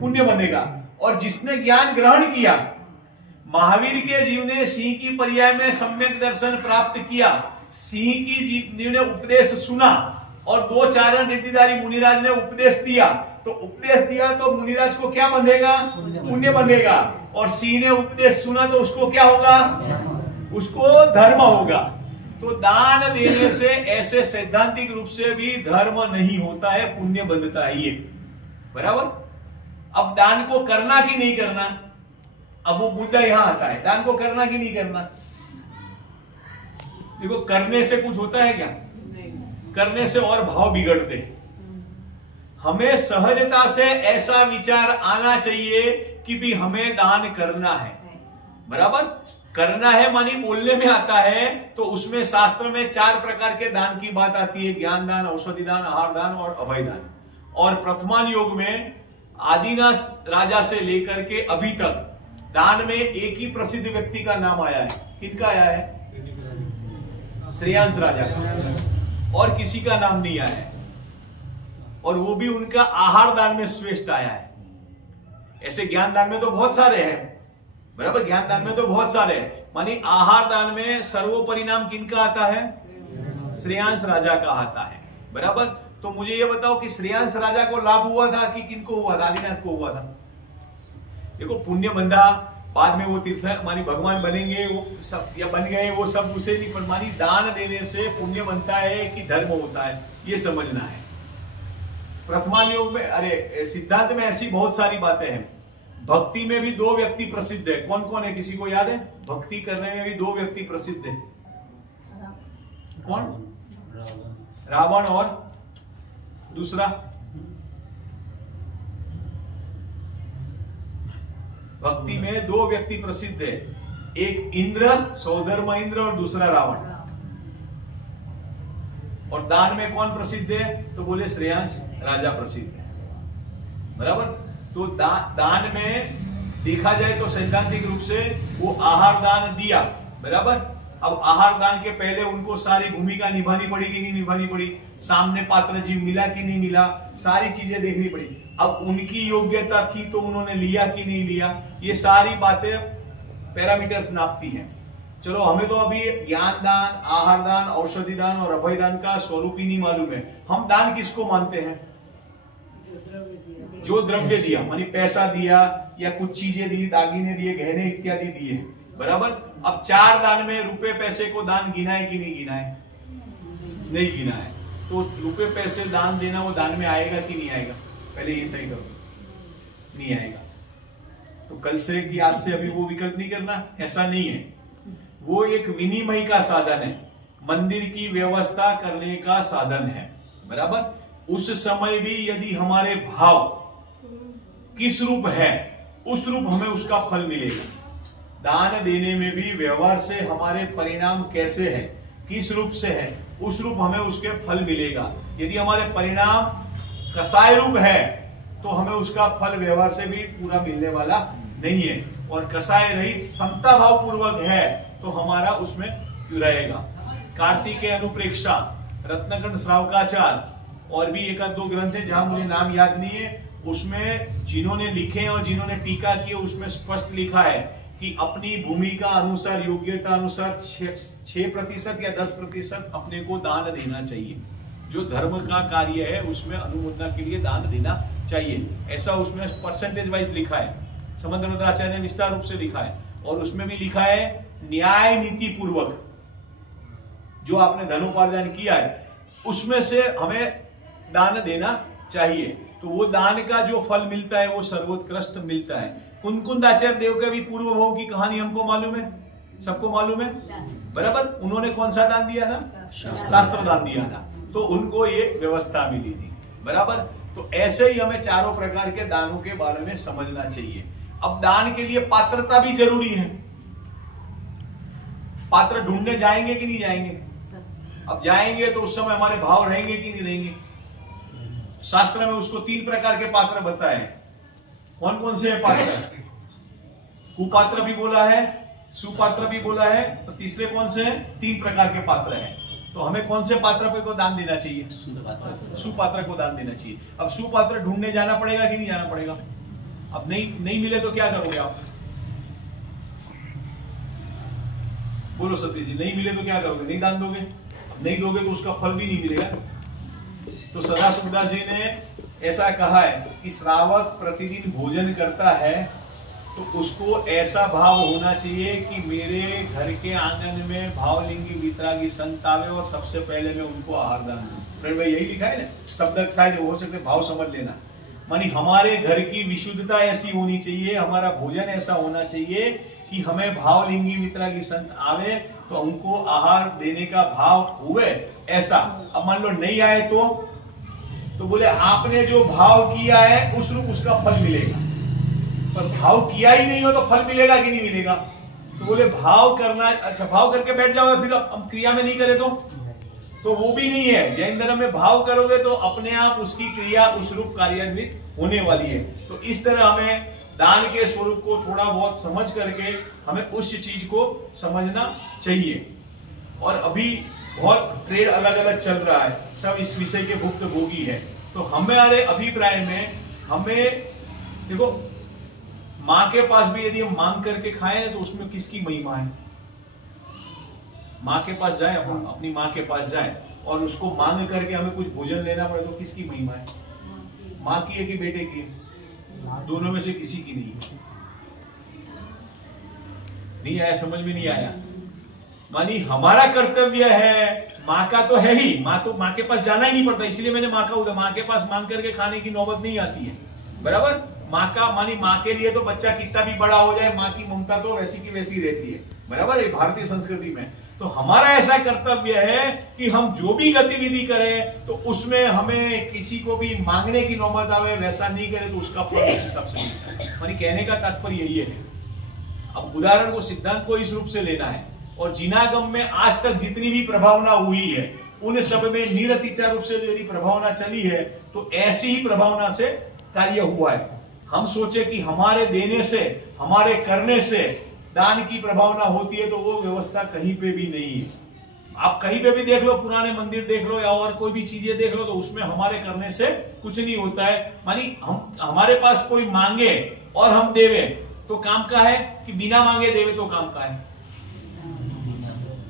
पुण्य बंधेगा। और जिसने ज्ञान ग्रहण किया, महावीर के जीव ने सिंह की पर्याय में सम्यक दर्शन प्राप्त किया, सिंह की जीव ने उपदेश सुना और 2 चारण रिद्धिधारी मुनिराज ने उपदेश दिया, तो उपदेश दिया तो मुनिराज को क्या बंधेगा? पुण्य बंधेगा। और सिंह ने उपदेश सुना तो उसको क्या होगा? उसको धर्म होगा। तो दान देने से ऐसे सैद्धांतिक रूप से भी धर्म नहीं होता है, पुण्य बंधता ही है, बराबर। अब दान को करना कि नहीं करना, अब वो मुद्दा यहां आता है। दान को करना कि नहीं करना? देखो, करने से कुछ होता है क्या? करने से और भाव बिगड़ते हैं। हमें सहजता से ऐसा विचार आना चाहिए कि भी हमें दान करना है, बराबर। करना है मानी बोलने में आता है, तो उसमें शास्त्र में 4 प्रकार के दान की बात आती है, ज्ञान दान, औषधि दान, आहार दान और अभय दान। और प्रथमान योग में आदिनाथ राजा से लेकर के अभी तक दान में एक ही प्रसिद्ध व्यक्ति का नाम आया है। किनका आया है? श्रेयांश राजा का, और किसी का नाम नहीं आया है, और वो भी उनका आहार दान में श्रेष्ठ आया है। ऐसे ज्ञान दान में तो बहुत सारे हैं, बराबर, ज्ञान दान में तो बहुत सारे हैं, मानी आहार दान में सर्वोपरि नाम किनका आता है? श्रेयांश राजा का आता है, बराबर। तो मुझे ये बताओ कि श्रेयांश राजा को लाभ हुआ था कि किनको हुआ था? आदिनाथ को हुआ था। देखो, पुण्य बंधा बाद में वो तीर्थ मानी भगवान बनेंगे, वो सब या बन गए, वो सब उसे नहीं, पर मानी दान देने से पुण्य बनता है कि धर्म होता है, ये समझना है। प्रथमान योग में, अरे सिद्धांत में ऐसी बहुत सारी बातें हैं। भक्ति में भी 2 व्यक्ति प्रसिद्ध है। कौन कौन है, किसी को याद है? भक्ति करने में भी 2 व्यक्ति प्रसिद्ध है। कौन? रावण और दूसरा? भक्ति में 2 व्यक्ति प्रसिद्ध है, एक इंद्र, सौधर्म इंद्र, और दूसरा रावण। और दान में कौन प्रसिद्ध है? तो बोले श्रेयांश राजा प्रसिद्ध है, बराबर। तो दान में देखा जाए तो सैद्धांतिक रूप से वो आहार दान दिया, बराबर। अब आहार दान के पहले उनको सारी भूमिका निभानी पड़ी कि नहीं निभानी पड़ी, सामने पात्र जीव मिला कि नहीं मिला, सारी चीजें देखनी पड़ी। अब उनकी योग्यता थी तो उन्होंने लिया कि नहीं लिया, ये सारी बातें पैरामीटर्स नापती हैं। चलो, हमें तो अभी ज्ञान दान, आहार दान, औषधि दान और अभय दान का स्वरूप ही नहीं मालूम है। हम दान किसको मानते हैं? जो द्रव्य दिया, मानी पैसा दिया या कुछ चीजें दी, दागिने दिए, गहने इत्यादि दिए, बराबर। अब 4 दान में रुपए पैसे को दान गिना है कि नहीं गिना है? नहीं गिना है। तो रुपए पैसे दान देना वो दान में आएगा कि नहीं आएगा? पहले ये तय करो, नहीं आएगा। तो कल से कि आज से अभी वो विकल्प नहीं करना, ऐसा नहीं है। वो एक विनिमय का साधन है, मंदिर की व्यवस्था करने का साधन है, बराबर। उस समय भी यदि हमारे भाव किस रूप है, उस रूप हमें उसका फल मिलेगा। दान देने में भी व्यवहार से हमारे परिणाम कैसे है, किस रूप से है, उस रूप हमें उसके फल मिलेगा। यदि हमारे परिणाम कसाय रूप है तो हमें उसका फल व्यवहार से भी पूरा मिलने वाला नहीं है, और कसाय रहित समता भाव पूर्वक है तो हमारा उसमें रहेगा। कार्तिकेय अनुप्रेक्षा, रत्नखंड श्रावकाचार, और भी 1-2 ग्रंथ है जहां मुझे नाम याद नहीं है, उसमें जिन्होंने लिखे और जिन्होंने टीका की उसमें स्पष्ट लिखा है कि अपनी भूमिका अनुसार, योग्यता अनुसार 6% या 10% अपने को दान देना चाहिए। जो धर्म का कार्य है उसमें अनुमोदना के लिए दान देना चाहिए, ऐसा उसमें परसेंटेज वाइज लिखा है। समंतराचार्य ने विस्तार रूप से लिखा है, और उसमें भी लिखा है न्याय नीति पूर्वक जो आपने धनोपार्जन किया है उसमें से हमें दान देना चाहिए। तो वो दान का जो फल मिलता है वो सर्वोत्कृष्ट मिलता है। कुंकुंदाचार्य देव के भी पूर्व भाव की कहानी हमको मालूम है, सबको मालूम है, बराबर। उन्होंने कौन सा दान दिया था? शास्त्र दान दिया था, तो उनको ये व्यवस्था मिली थी, बराबर। तो ऐसे ही हमें 4 प्रकार के दानों के बारे में समझना चाहिए। अब दान के लिए पात्रता भी जरूरी है। पात्र ढूंढने जाएंगे कि नहीं जाएंगे? अब जाएंगे तो उस समय हमारे भाव रहेंगे कि नहीं रहेंगे? शास्त्र में उसको 3 प्रकार के पात्र बताए। कौन कौन से पात्र? कुपात्र भी बोला है, सुपात्र भी बोला है, तो तीसरे कौन से हैं? 3 प्रकार के पात्र हैं। तो हमें कौन से पात्र पे को दान देना चाहिए? सुपात्र को दान देना चाहिए। अब सुपात्र ढूंढने जाना पड़ेगा कि नहीं जाना पड़ेगा? अब नहीं मिले तो क्या करोगे आप? बोलो सतीश जी, नहीं मिले तो क्या करोगे? नहीं दान दोगे? अब नहीं दोगे तो उसका फल भी नहीं मिलेगा। तो सदाशिवदास जी ने ऐसा कहा है कि श्रावक प्रतिदिन भोजन करता है तो उसको ऐसा भाव होना चाहिए कि मेरे घर के आंगन में भावलिंगी वितरागी संत आवे और सबसे पहले मैं उनको आहार दान दूं। फिर भाई यही लिखा है ना, शब्द शायद हो सकते भाव समझ लेना, मानी हमारे घर की विशुद्धता ऐसी होनी चाहिए, हमारा भोजन ऐसा होना चाहिए कि हमें भावलिंगी वितरागी संत आवे तो उनको आहार देने का भाव हुए ऐसा। अब मान लो नहीं आए तो बोले आपने जो भाव किया है उस रूप उसका फल मिलेगा, पर भाव किया ही नहीं हो तो फल मिलेगा कि नहीं मिलेगा? तो बोले भाव करना, अच्छा भाव करके बैठ जाओ फिर अब क्रिया में नहीं करे तो वो भी नहीं है। जैन धर्म में भाव करोगे तो अपने आप उसकी क्रिया उस रूप कार्यान्वित होने वाली है। तो इस तरह हमें दान के स्वरूप को थोड़ा बहुत समझ करके हमें उस चीज को समझना चाहिए। और अभी बहुत ट्रेड अलग अलग चल रहा है, सब इस विषय के भुक्तभोगी है। तो हमारे अभिप्राय में हमें देखो, माँ के पास भी यदि हम मांग करके खाएं तो उसमें किसकी महिमा है? माँ के पास जाए, अपन अपनी माँ के पास जाए और उसको मांग करके हमें कुछ भोजन लेना पड़े तो किसकी महिमा है? माँ की है कि बेटे की है? दोनों में से किसी की नहीं आया, समझ में नहीं आया। मानी हमारा कर्तव्य है, माँ का तो है ही, माँ के पास जाना ही नहीं पड़ता, इसलिए मैंने माँ का उधर माँ के पास मांग करके खाने की नौबत नहीं आती है। बराबर, माँ का मानी माँ के लिए तो बच्चा कितना भी बड़ा हो जाए, माँ की ममता तो वैसी की वैसी रहती है। बराबर है भारतीय संस्कृति में। तो हमारा ऐसा कर्तव्य है कि हम जो भी गतिविधि करें तो उसमें हमें किसी को भी मांगने की नौबत आवे, वैसा नहीं करे तो उसका फल उस हिसाब से मिलता है। मानी कहने का तात्पर्य यही है। अब उदाहरण को, सिद्धांत को इस रूप से लेना है। और जिनागम में आज तक जितनी भी प्रभावना हुई है उन सब में निरतिचा रूप से यदि प्रभावना चली है तो ऐसी ही प्रभावना से कार्य हुआ है। हम सोचे कि हमारे देने से, हमारे करने से दान की प्रभावना होती है, तो वो व्यवस्था कहीं पे भी नहीं है। आप कहीं पे भी देख लो, पुराने मंदिर देख लो या और कोई भी चीजें देख लो, तो उसमें हमारे करने से कुछ नहीं होता है। मानी हम हमारे पास कोई मांगे और हम देवे तो काम का है, कि बिना मांगे देवे तो काम का है?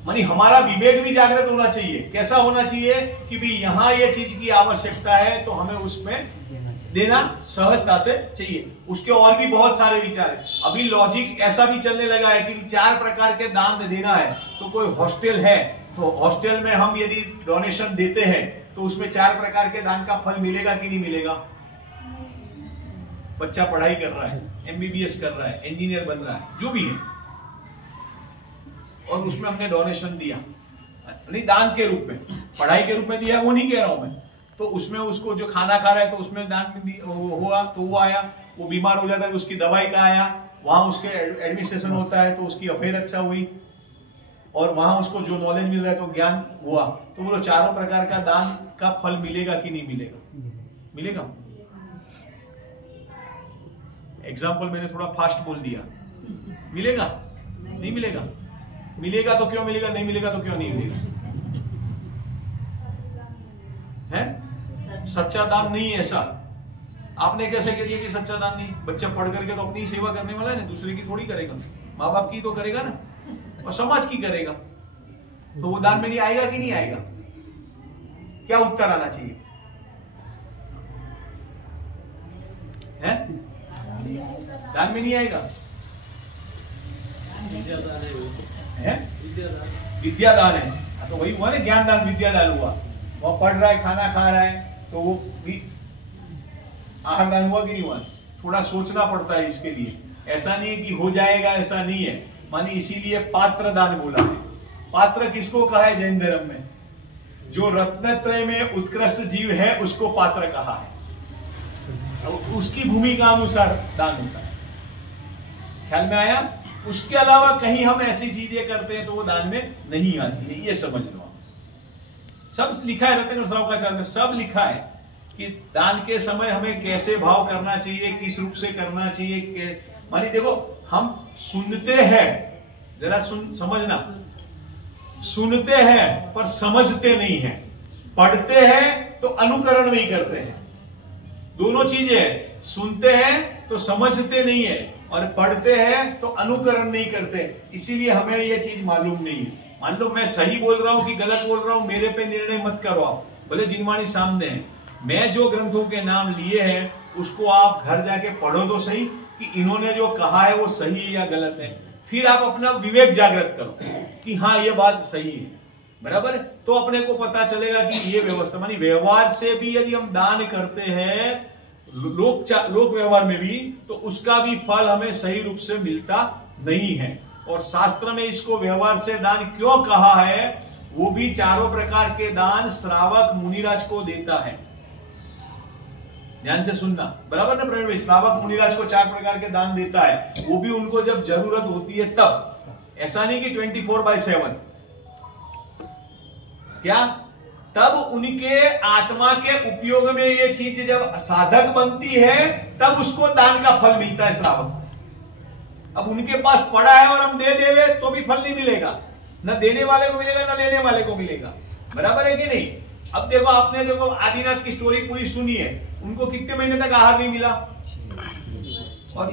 मानी हमारा विवेक भी जागृत होना चाहिए। कैसा होना चाहिए कि भी यहाँ ये चीज की आवश्यकता है तो हमें उसमें देना सहजता से चाहिए। उसके और भी बहुत सारे विचार है। अभी लॉजिक ऐसा भी चलने लगा है कि 4 प्रकार के दान देना है। तो कोई हॉस्टल है तो हॉस्टल में हम यदि डोनेशन देते हैं तो उसमें 4 प्रकार के दान का फल मिलेगा कि नहीं मिलेगा? बच्चा पढ़ाई कर रहा है, MBBS कर रहा है, इंजीनियर बन रहा है, जो भी है, और उसमें हमने डोनेशन दिया, नहीं दान के रूप में, पढ़ाई के रूप में दिया, वो नहीं कह रहा हूं मैं। तो उसमें उसको जो खाना खा रहा है तो उसमें दान हुआ, तो वो आया, वो बीमार हो जाता है तो उसकी दवाई का आया, वहां उसके एडमिनिस्ट्रेशन होता है तो उसकी अफेयर अच्छा हुई, और वहां उसको जो नॉलेज मिल रहा है तो ज्ञान हुआ। तो वो 4 प्रकार का दान का फल मिलेगा कि नहीं मिलेगा? मिलेगा। एग्जाम्पल मैंने थोड़ा फास्ट बोल दिया, मिलेगा? नहीं मिलेगा। मिलेगा तो क्यों मिलेगा, नहीं मिलेगा तो क्यों नहीं मिलेगा? है सच्चा दान नहीं है ऐसा। आपने कैसे कह दिया कि सच्चा दान नहीं? बच्चा पढ़ करके तो अपनी ही सेवा करने वाला है ना, दूसरे की थोड़ी करेगा। माँ बाप की तो करेगा ना, और समाज की करेगा। तो वो दान में नहीं आएगा कि नहीं आएगा? क्या उत्तर आना चाहिए? है दान में नहीं आएगा? है विद्यादान है। तो वही हुआ ना, ज्ञान दान विद्यादान हुआ। वो पढ़ रहा है, खाना खा रहा है, तो वो भी आहार दान हुआ कि नहीं हुआ? थोड़ा सोचना पड़ता है इसके लिए। ऐसा नहीं है कि हो जाएगा, ऐसा नहीं है। मानी इसीलिए पात्र दान बोला है। पात्र किसको कहा है जैन धर्म में? जो रत्नत्रय में उत्कृष्ट जीव है उसको पात्र कहा है। उसकी भूमिका अनुसार दान होता है। ख्याल में आया? उसके अलावा कहीं हम ऐसी चीजें करते हैं तो वो दान में नहीं आती है, ये समझ लो। सब लिखा है रत्नाकर सावकाचार्य में, सब लिखा है कि दान के समय हमें कैसे भाव करना चाहिए, किस रूप से करना चाहिए। मानी देखो, हम सुनते हैं, जरा समझना, सुनते हैं पर समझते नहीं हैं। पढ़ते हैं तो अनुकरण नहीं करते हैं। दोनों चीजें, सुनते हैं तो समझते नहीं है, और पढ़ते हैं तो अनुकरण नहीं करते। इसीलिए हमें यह चीज मालूम नहीं है। मान लो मैं सही बोल रहा हूं कि गलत बोल रहा हूं, मेरे पे निर्णय मत करो आप, भले जिनवाणी सामने है। मैं जो ग्रंथों के नाम लिए हैं उसको आप घर जाके पढ़ो तो सही कि इन्होंने जो कहा है वो सही है या गलत है। फिर आप अपना विवेक जागृत करो कि हाँ ये बात सही है, बराबर। तो अपने को पता चलेगा कि ये व्यवस्था, मानी व्यवहार से भी यदि हम दान करते हैं, लोक व्यवहार में भी, तो उसका भी फल हमें सही रूप से मिलता नहीं है। और शास्त्र में इसको व्यवहार से दान क्यों कहा है? वो भी 4 प्रकार के दान श्रावक मुनिराज को देता है। ध्यान से सुनना, बराबर ना प्रवीण भाई? श्रावक मुनिराज को 4 प्रकार के दान देता है। वो भी उनको जब जरूरत होती है तब। ऐसा नहीं कि 24/7। क्या तब उनके आत्मा के उपयोग में ये चीज जब साधक बनती है तब उसको दान का फल मिलता है श्रावक। अब उनके पास पड़ा है और हम दे देवे तो भी फल नहीं मिलेगा, न देने वाले को मिलेगा न लेने वाले को मिलेगा। बराबर है कि नहीं? अब देखो आपने देखो आदिनाथ की स्टोरी पूरी सुनी है, उनको कितने महीने तक आहार नहीं मिला और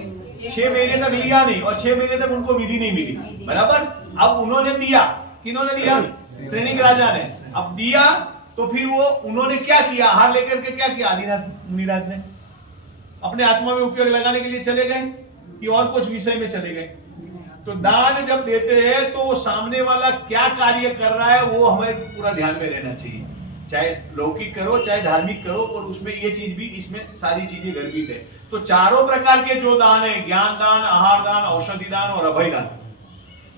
6 महीने तक लिया नहीं और 6 महीने तक उनको विधि नहीं मिली। बराबर। अब उन्होंने दिया, किन्होंने दिया? श्रेणिक राजा ने। अब दिया तो फिर वो उन्होंने क्या किया? आहार लेकर के क्या किया? आदिनाथ मुनिराज ने अपने आत्मा में उपयोग लगाने के लिए चले गए कि और कुछ विषय में चले गए। तो दान जब देते हैं तो वो सामने वाला क्या कार्य कर रहा है वो हमें पूरा ध्यान में रहना चाहिए, चाहे लौकिक करो चाहे धार्मिक करो, और उसमें ये चीज भी, इसमें सारी चीजें गर्भित है। तो चारों प्रकार के जो दान है, ज्ञान दान, आहार दान, औषधि दान और अभय दान,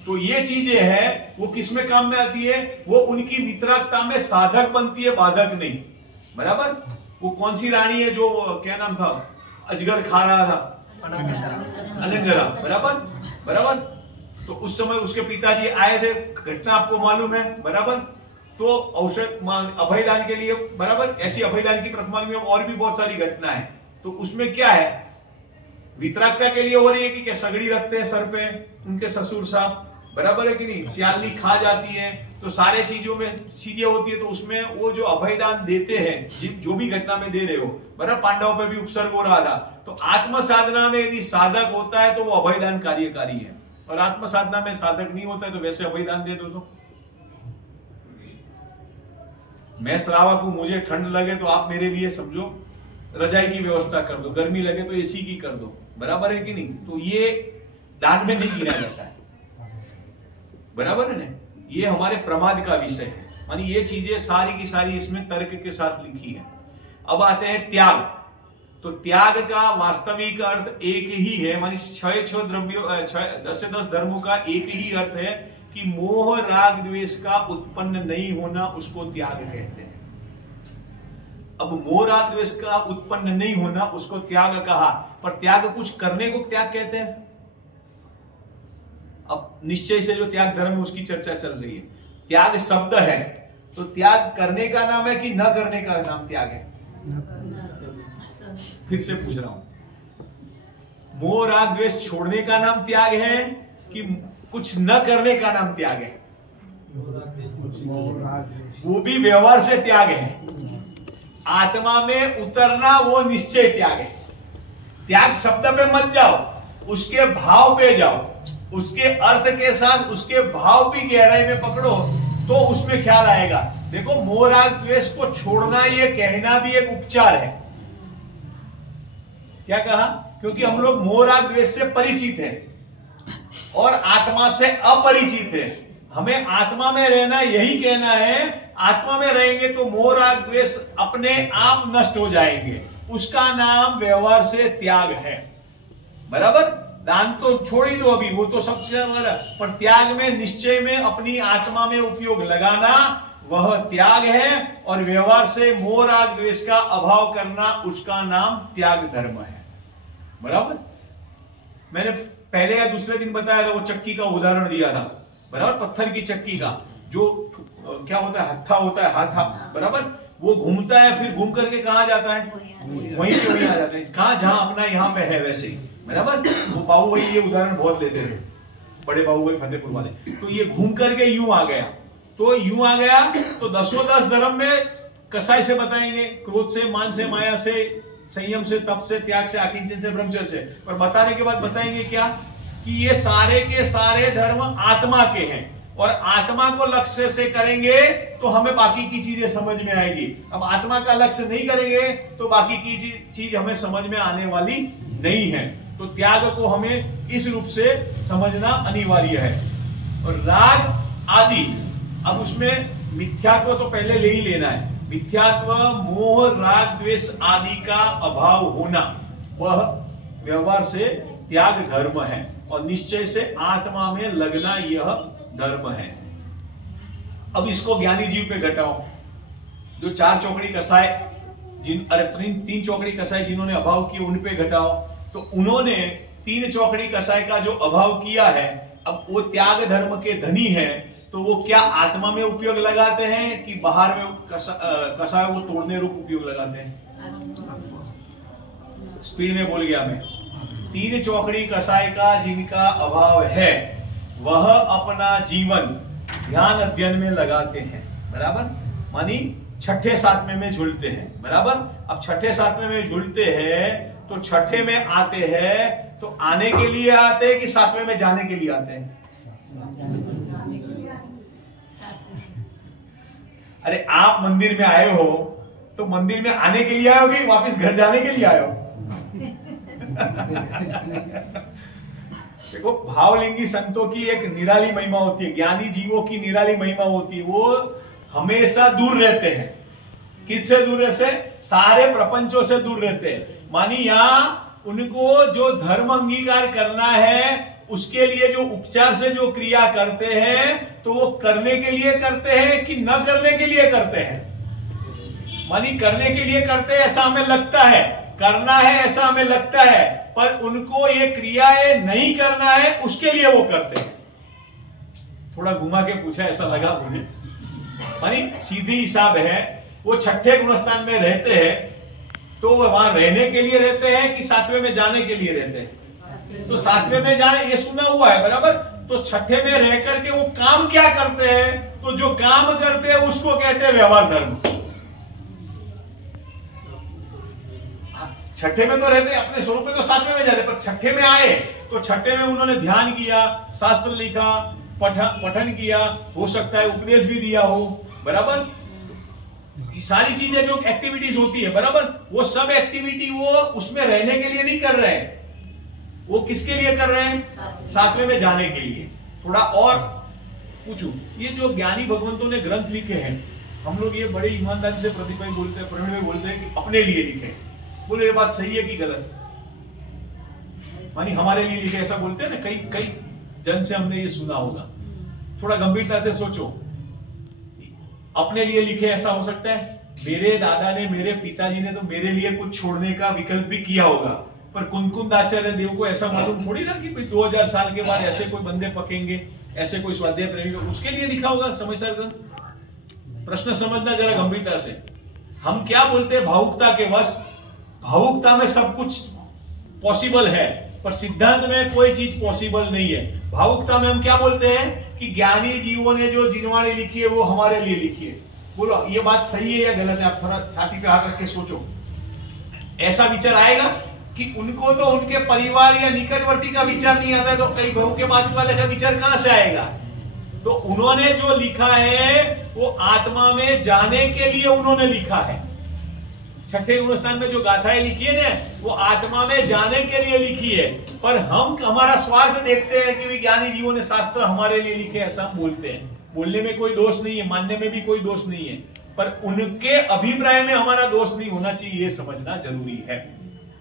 तो ये चीजें हैं वो किसमें काम में आती है? वो उनकी मित्रता में साधक बनती है, बाधक नहीं। बराबर। वो कौन सी रानी है जो क्या नाम था, अजगर खा रहा था? अनंगरा। बराबर। बराबर। तो उस समय उसके पिताजी आए थे, घटना आपको मालूम है। बराबर। तो औषध अभयदान के लिए, बराबर, ऐसी अभयदान की प्रथमा में और भी बहुत सारी घटना है। तो उसमें क्या है? वितरागता के लिए हो रही है कि क्या सगड़ी रखते हैं सर पे उनके ससुर साहब। बराबर है कि नहीं? सियालनी खा जाती है, तो सारे चीजों में चीजें होती है। तो उसमें वो जो अभयदान देते हैं, जो भी घटना में दे रहे हो, बराबर, पांडवों पे भी उपसर्ग हो रहा था। तो आत्म साधना में यदि साधक होता है तो वो अभयदान कार्यकारी है, और आत्म साधना में साधक नहीं होता है तो वैसे अभयदान दे दो। तो मैं श्रावक हूं, मुझे ठंड लगे तो आप मेरे लिए समझो रजाई की व्यवस्था कर दो, गर्मी लगे तो एसी की कर दो। बराबर है कि नहीं? तो ये दान में नहीं गिना जाता है। बराबर है ना? ये हमारे प्रमाद का विषय है, मानी ये चीजें सारी की सारी इसमें तर्क के साथ लिखी है। अब आते हैं त्याग। तो त्याग का वास्तविक अर्थ एक ही है, मानी 6 द्रव्यों 10 से 10 धर्मों का एक ही अर्थ है कि मोह राग द्वेष का उत्पन्न नहीं होना, उसको त्याग कहते हैं। अब मोह राग द्वेष का उत्पन्न नहीं होना उसको त्याग कहा, पर त्याग कुछ करने को त्याग कहते हैं। अब निश्चय से जो त्याग धर्म है उसकी चर्चा चल रही है। त्याग शब्द है तो त्याग करने का नाम है कि न करने का नाम त्याग है? फिर से पूछ रहा हूं, मोह राग द्वेष छोड़ने का नाम त्याग है कि कुछ न करने का नाम त्याग है? वो भी व्यवहार से त्याग है। आत्मा में उतरना वो निश्चय त्याग है। त्याग शब्द पे मत जाओ, उसके भाव पे जाओ, उसके अर्थ के साथ उसके भाव की गहराई में पकड़ो तो उसमें ख्याल आएगा। देखो, मोह राग द्वेष को छोड़ना ये कहना भी एक उपचार है। क्या कहा? क्योंकि हम लोग मोह राग द्वेष से परिचित हैं और आत्मा से अपरिचित है। हमें आत्मा में रहना यही कहना है। आत्मा में रहेंगे तो मोह राग द्वेष अपने आप नष्ट हो जाएंगे, उसका नाम व्यवहार से त्याग है। बराबर। दान तो छोड़ ही दो अभी, वो तो सबसे बड़ा, पर त्याग में, निश्चय में अपनी आत्मा में उपयोग लगाना वह त्याग है, और व्यवहार से मोह राग द्वेष का अभाव करना उसका नाम त्याग धर्म है। बराबर। मैंने पहले या दूसरे दिन बताया था, वो चक्की का उदाहरण दिया था। बराबर। पत्थर की चक्की का जो क्या होता है, हत्था होता है, हाथा। बराबर। वो घूमता है, फिर घूम करके कहां जाता है? वहीं पे वहीं आ जाता है। कहा? जहां अपना यहां पे है वैसे ही। बराबर। वो बाबू भाई ये उदाहरण बहुत लेते थे, बड़े बाबू भाई फतेहपुर वाले। तो ये घूम करके यूं आ गया, तो यूं आ गया तो 10 धर्म में कसाई से बताएंगे, क्रोध से, मान से, माया से, संयम से, तप से, त्याग से, आकिंचन से, ब्रह्मचर्य से। पर बताने के बाद बताएंगे क्या? कि ये सारे के सारे धर्म आत्मा के हैं, और आत्मा को लक्ष्य से करेंगे तो हमें बाकी की चीजें समझ में आएगी। अब आत्मा का लक्ष्य नहीं करेंगे तो बाकी की चीज हमें समझ में आने वाली नहीं है। तो त्याग को हमें इस रूप से समझना अनिवार्य है। और राग आदि, अब उसमें मिथ्यात्व तो पहले ले ही लेना है। मिथ्यात्व, मोह राग द्वेष आदि का अभाव होना, वह व्यवहार से त्याग धर्म है, और निश्चय से आत्मा में लगना यह धर्म है। अब इसको ज्ञानी जीव पे घटाओ। जो 4 चौकड़ी कसाय, तीन चौकड़ी कसाय जिन्होंने अभाव किए, उन पे घटाओ। तो उन्होंने 3 चौकड़ी कसाय का जो अभाव किया है, अब वो त्याग धर्म के धनी है, तो वो क्या आत्मा में उपयोग लगाते हैं कि बाहर में कसाय को तोड़ने रूप उपयोग लगाते हैं? स्पीड में बोल गया मैं। 3 चौकड़ी कसाय का जिनका अभाव है वह अपना जीवन ध्यान अध्ययन में लगाते हैं, बराबर। मानी 6ठे 7वें में झूलते हैं, बराबर। अब 6ठे 7वें में झूलते हैं तो 6ठे में आते हैं, तो आने के लिए आते हैं कि 7वें में जाने के लिए आते हैं? अरे आप मंदिर में आए हो तो मंदिर में आने के लिए आए हो कि वापस घर जाने के लिए आए हो? देखो, भावलिंगी संतों की एक निराली महिमा होती है, ज्ञानी जीवों की निराली महिमा होती है। वो हमेशा दूर रहते हैं। किससे दूर रहते? सारे प्रपंचों से दूर रहते हैं। मानी यहां उनको जो धर्म अंगीकार करना है उसके लिए जो उपचार से जो क्रिया करते हैं, तो वो करने के लिए करते हैं कि न करने के लिए करते हैं? मानी करने के लिए करते हैं ऐसा हमें लगता है, करना है ऐसा हमें लगता है, पर उनको ये क्रियाएं नहीं करना है उसके लिए वो करते हैं। थोड़ा घुमा के पूछा, ऐसा लगा मुझे। मानी सीधी हिसाब है, वो 6ठे गुणस्थान में रहते हैं तो वो वहां रहने के लिए रहते हैं कि 7वें में जाने के लिए रहते हैं? तो 7वें में जाने ये सुना हुआ है, बराबर। तो 6ठे में रह करके वो काम क्या करते हैं? तो जो काम करते हैं उसको कहते हैं व्यवहार धर्म। 6ठे में तो रहते, अपने स्वरूप में तो 7वें में जाते, पर 6ठे में आए तो 6ठे में उन्होंने ध्यान किया, शास्त्र लिखा, पठन किया, हो सकता है उपदेश भी दिया हो, बराबर। ये सारी चीजें जो एक्टिविटीज होती है, बराबर, वो सब एक्टिविटी वो उसमें रहने के लिए नहीं कर रहे हैं, वो किसके लिए कर रहे हैं? 7वें में जाने के लिए। थोड़ा और पूछूं, ये जो ज्ञानी भगवंतों ने ग्रंथ लिखे हैं, हम लोग ये बड़े ईमानदारी से प्रतिभाई बोलते हैं, प्रणव में बोलते हैं कि अपने लिए लिखे। बोले ये बात सही है कि गलत? मानी हमारे लिए लिखे ऐसा बोलते हैं ना, कई जन से हमने ये सुना होगा। थोड़ा गंभीरता से सोचो, अपने लिए लिखे ऐसा हो सकता है? मेरे दादा ने, मेरे पिताजी ने तो मेरे लिए कुछ छोड़ने का विकल्प भी किया होगा, पर कुंकुम आचार्य देव को ऐसा मालूम थोड़ी था कि 2000 साल के बाद ऐसे कोई बंदे पकेंगे, ऐसे कोई स्वाध्याय प्रेमी, उसके लिए लिखा होगा समयसर ग्रंथ? प्रश्न समझना जरा गंभीरता से। हम क्या बोलते हैं? भावुकता के वश, भावुकता में सब कुछ पॉसिबल है, पर सिद्धांत में कोई चीज पॉसिबल नहीं है। भावुकता में हम क्या बोलते हैं कि ज्ञानी जीवों ने जो जिनवाणी लिखी है वो हमारे लिए लिखी है। बोलो ये बात सही है या गलत है? आप थोड़ा छाती पे हाथ रख के सोचो। ऐसा विचार आएगा कि उनको तो उनके परिवार या निकटवर्ती का विचार नहीं आता है, तो कई बहू के बाजू वाले का विचार कहां से आएगा? तो उन्होंने जो लिखा है वो आत्मा में जाने के लिए उन्होंने लिखा है। 6ठे गुणस्थान में जो गाथाएं लिखी है ना, वो आत्मा में जाने के लिए लिखी है, पर हम हमारा स्वार्थ देखते हैं कि विज्ञानी जीवों ने शास्त्र हमारे लिए लिखे, ऐसा हम बोलते हैं। बोलने में कोई दोष नहीं है, मानने में भी कोई दोष नहीं है, पर उनके अभिप्राय में हमारा दोष नहीं होना चाहिए, ये समझना जरूरी है।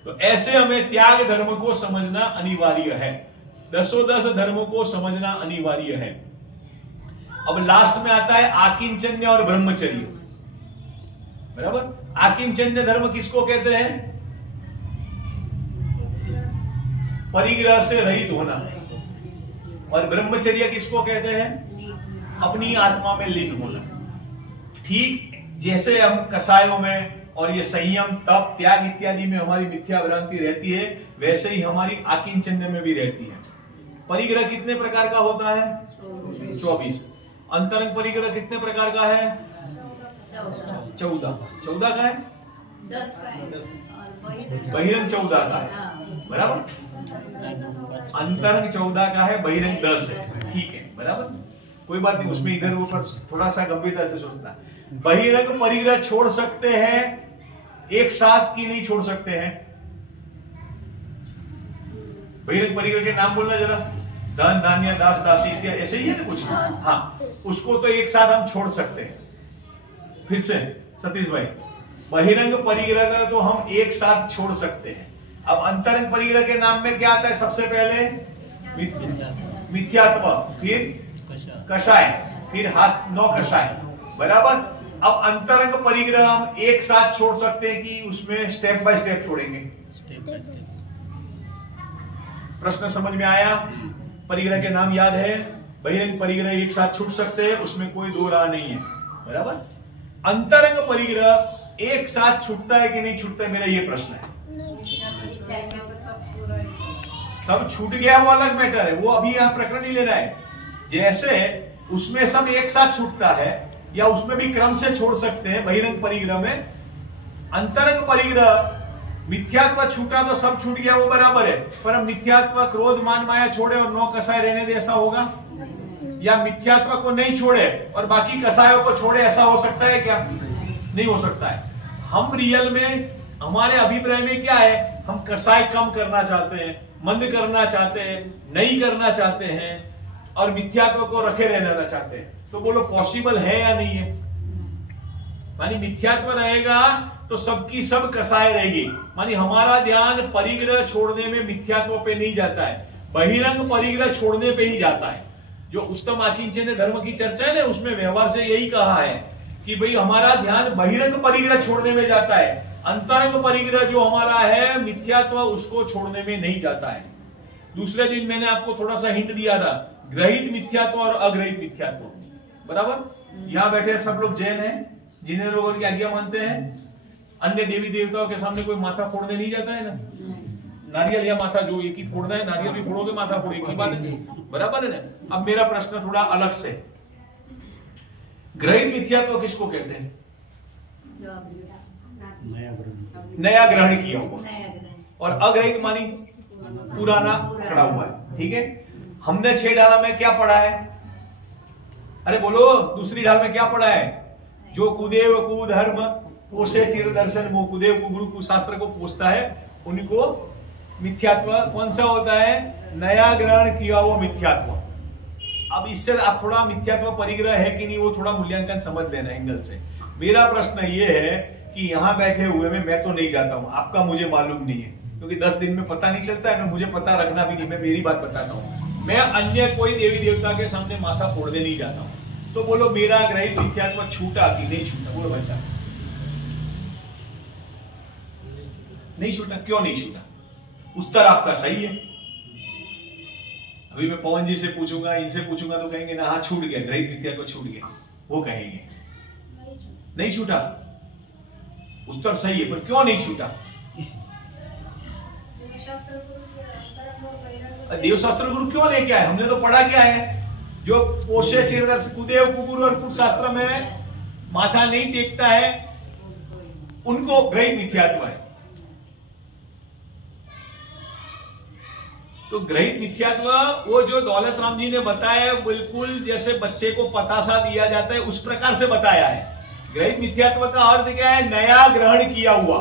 तो ऐसे हमें त्याग धर्म को समझना अनिवार्य है, 10 धर्मों को समझना अनिवार्य है। अब लास्ट में आता है आकिंचन्य और ब्रह्मचर्य, बराबर। आकिंचन्य धर्म किसको कहते हैं? परिग्रह से रहित होना। और ब्रह्मचर्य किसको कहते हैं? अपनी आत्मा में लीन होना। ठीक जैसे हम कसायों में और ये संयम, तप, त्याग इत्यादि में हमारी मिथ्या भ्रांति रहती है, वैसे ही हमारी आकिंचन्य में भी रहती है। परिग्रह कितने प्रकार का होता है? 24। अंतरंग परिग्रह कितने प्रकार का है? 14 का है, 10 का है, बहिरंग 14 का है, बराबर। अंतरंग 14 का है, बहिरंग 10 है, ठीक है, बराबर। कोई बात नहीं, उसमें इधर ऊपर थोड़ा सा गंभीरता से सोचना। बहिरंग परिग्रह छोड़ सकते हैं एक साथ कि नहीं छोड़ सकते हैं? बहिरंग परिग्रह के नाम बोलना जरा। धन, धान्य, दास, दासी इत्यादि, ऐसे ही है ना कुछ? हाँ, उसको तो एक साथ हम छोड़ सकते हैं। फिर से सतीश भाई, बहिरंग परिग्रह तो हम एक साथ छोड़ सकते हैं। अब अंतरंग परिग्रह के नाम में क्या आता है? सबसे पहले मिथ्यात्व, फिर कषाय, फिर 9 कषाय, बराबर। अब अंतरंग परिग्रह हम एक साथ छोड़ सकते हैं कि उसमें स्टेप बाय स्टेप छोड़ेंगे? प्रश्न समझ में आया? परिग्रह के नाम याद है? बहिरंग परिग्रह एक साथ छूट सकते हैं, उसमें कोई दो राह नहीं है, बराबर। अंतरंग परिग्रह एक साथ छूटता है कि नहीं छूटता है, मेरा ये प्रश्न है। सब छूट गया वो अलग मैटर है, वो अभी यहाँ प्रकरण नहीं लेना है। जैसे उसमें सब एक साथ छूटता है या उसमें भी क्रम से छोड़ सकते हैं बहिरंग परिग्रह में। अंतरंग परिग्रह मिथ्यात्व छूटा तो सब छूट गया, वो बराबर है। पर मिथ्यात्व क्रोध मान माया छोड़े और 9 कसाय रहने दे, ऐसा होगा? या मिथ्यात्व को नहीं छोड़े और बाकी कसायों को छोड़े, ऐसा हो सकता है क्या? नहीं हो सकता है। हम रियल में हमारे अभिप्राय में क्या है, हम कसाय कम करना चाहते हैं, मंद करना चाहते हैं, नहीं करना चाहते हैं और मिथ्यात्व को रखे रहना चाहते हैं। तो बोलो पॉसिबल है या नहीं है? मानी मिथ्यात्व रहेगा तो सबकी सब कसाय रहेगी। मानी हमारा ध्यान परिग्रह छोड़ने में मिथ्यात्व पे नहीं जाता है, बहिरंग परिग्रह छोड़ने पे ही जाता है। जो उत्तम आकिंचन ने धर्म की चर्चा है ना, उसमें व्यवहार से यही कहा है कि भाई हमारा ध्यान बहिरंग परिग्रह छोड़ने में जाता है, अंतरंग परिग्रह जो हमारा है मिथ्यात्व उसको छोड़ने में नहीं जाता है। दूसरे दिन मैंने आपको थोड़ा सा हिंट दिया था, ग्रहित मिथ्यात्व और अग्रहित मिथ्यात्व, बराबर। यहां बैठे सब लोग जैन हैं, जिन्हें लोगों की आज्ञा मानते हैं। अन्य देवी देवताओं के सामने कोई माथा फोड़ने नहीं जाता है ना, नारियल या माथा जो एक ही फोड़ना है, नारियल भी फोड़ोगे माथा फोड़े, एक ही बात है, बराबर है ना। अब मेरा प्रश्न थोड़ा अलग से, ग्रहित मिथ्यात्व किसको कहते हैं? नया ग्रहण किया हुआ, और अग्रहित मानी पुराना खड़ा हुआ है, ठीक है। हमने 6 ढाला में क्या पढ़ा है? अरे बोलो, दूसरी ढाल में क्या पढ़ा है? जो कुदेव कुधर्म पोषे चिर दर्शन मोह, कुदेव कुगुरु कुशास्त्र को पोषता है उनको मिथ्यात्व कौन सा होता है? नया ग्रहण किया हुआ मिथ्यात्व। अब इससे आप थोड़ा मिथ्यात्व परिग्रह है कि नहीं वो थोड़ा मूल्यांकन समझ लेना एंगल से। मेरा प्रश्न ये है कि यहां बैठे हुए में मैं तो नहीं जाता हूं, आपका मुझे मालूम नहीं है, क्योंकि 10 दिन में पता नहीं चलता है ना, मुझे पता रखना भी नहीं। मैं मेरी बात बताता हूं, मैं अन्य कोई देवी देवता के सामने माथा फोड़ने नहीं जाता हूं। तो बोलो मेरा ग्रहित मिथ्यात्व छूटा कि नहीं छूटा? बोलो भाई साहब, नहीं छूटा। क्यों नहीं छूटा? उत्तर आपका सही है। अभी मैं पवन जी से पूछूंगा, इनसे पूछूंगा तो कहेंगे ना हाँ छूट गया, ग्रहित मिथ्यात्व छूट गया, वो कहेंगे नहीं छूटा। उत्तर सही है, पर क्यों नहीं छूटा? देवशास्त्र गुरु क्यों लेके आए? हमने तो पढ़ा क्या है? जो पोषे चिरदर्श कुदेव कुगुरु और कुट शास्त्र में माथा नहीं टेकता है उनको ग्रहित मिथ्यात्व है। तो ग्रहित मिथ्यात्व वो जो दौलत राम जी ने बताया बिल्कुल जैसे बच्चे को पतासा दिया जाता है उस प्रकार से बताया है। ग्रहित मिथ्यात्व का अर्थ क्या है? नया ग्रहण किया हुआ,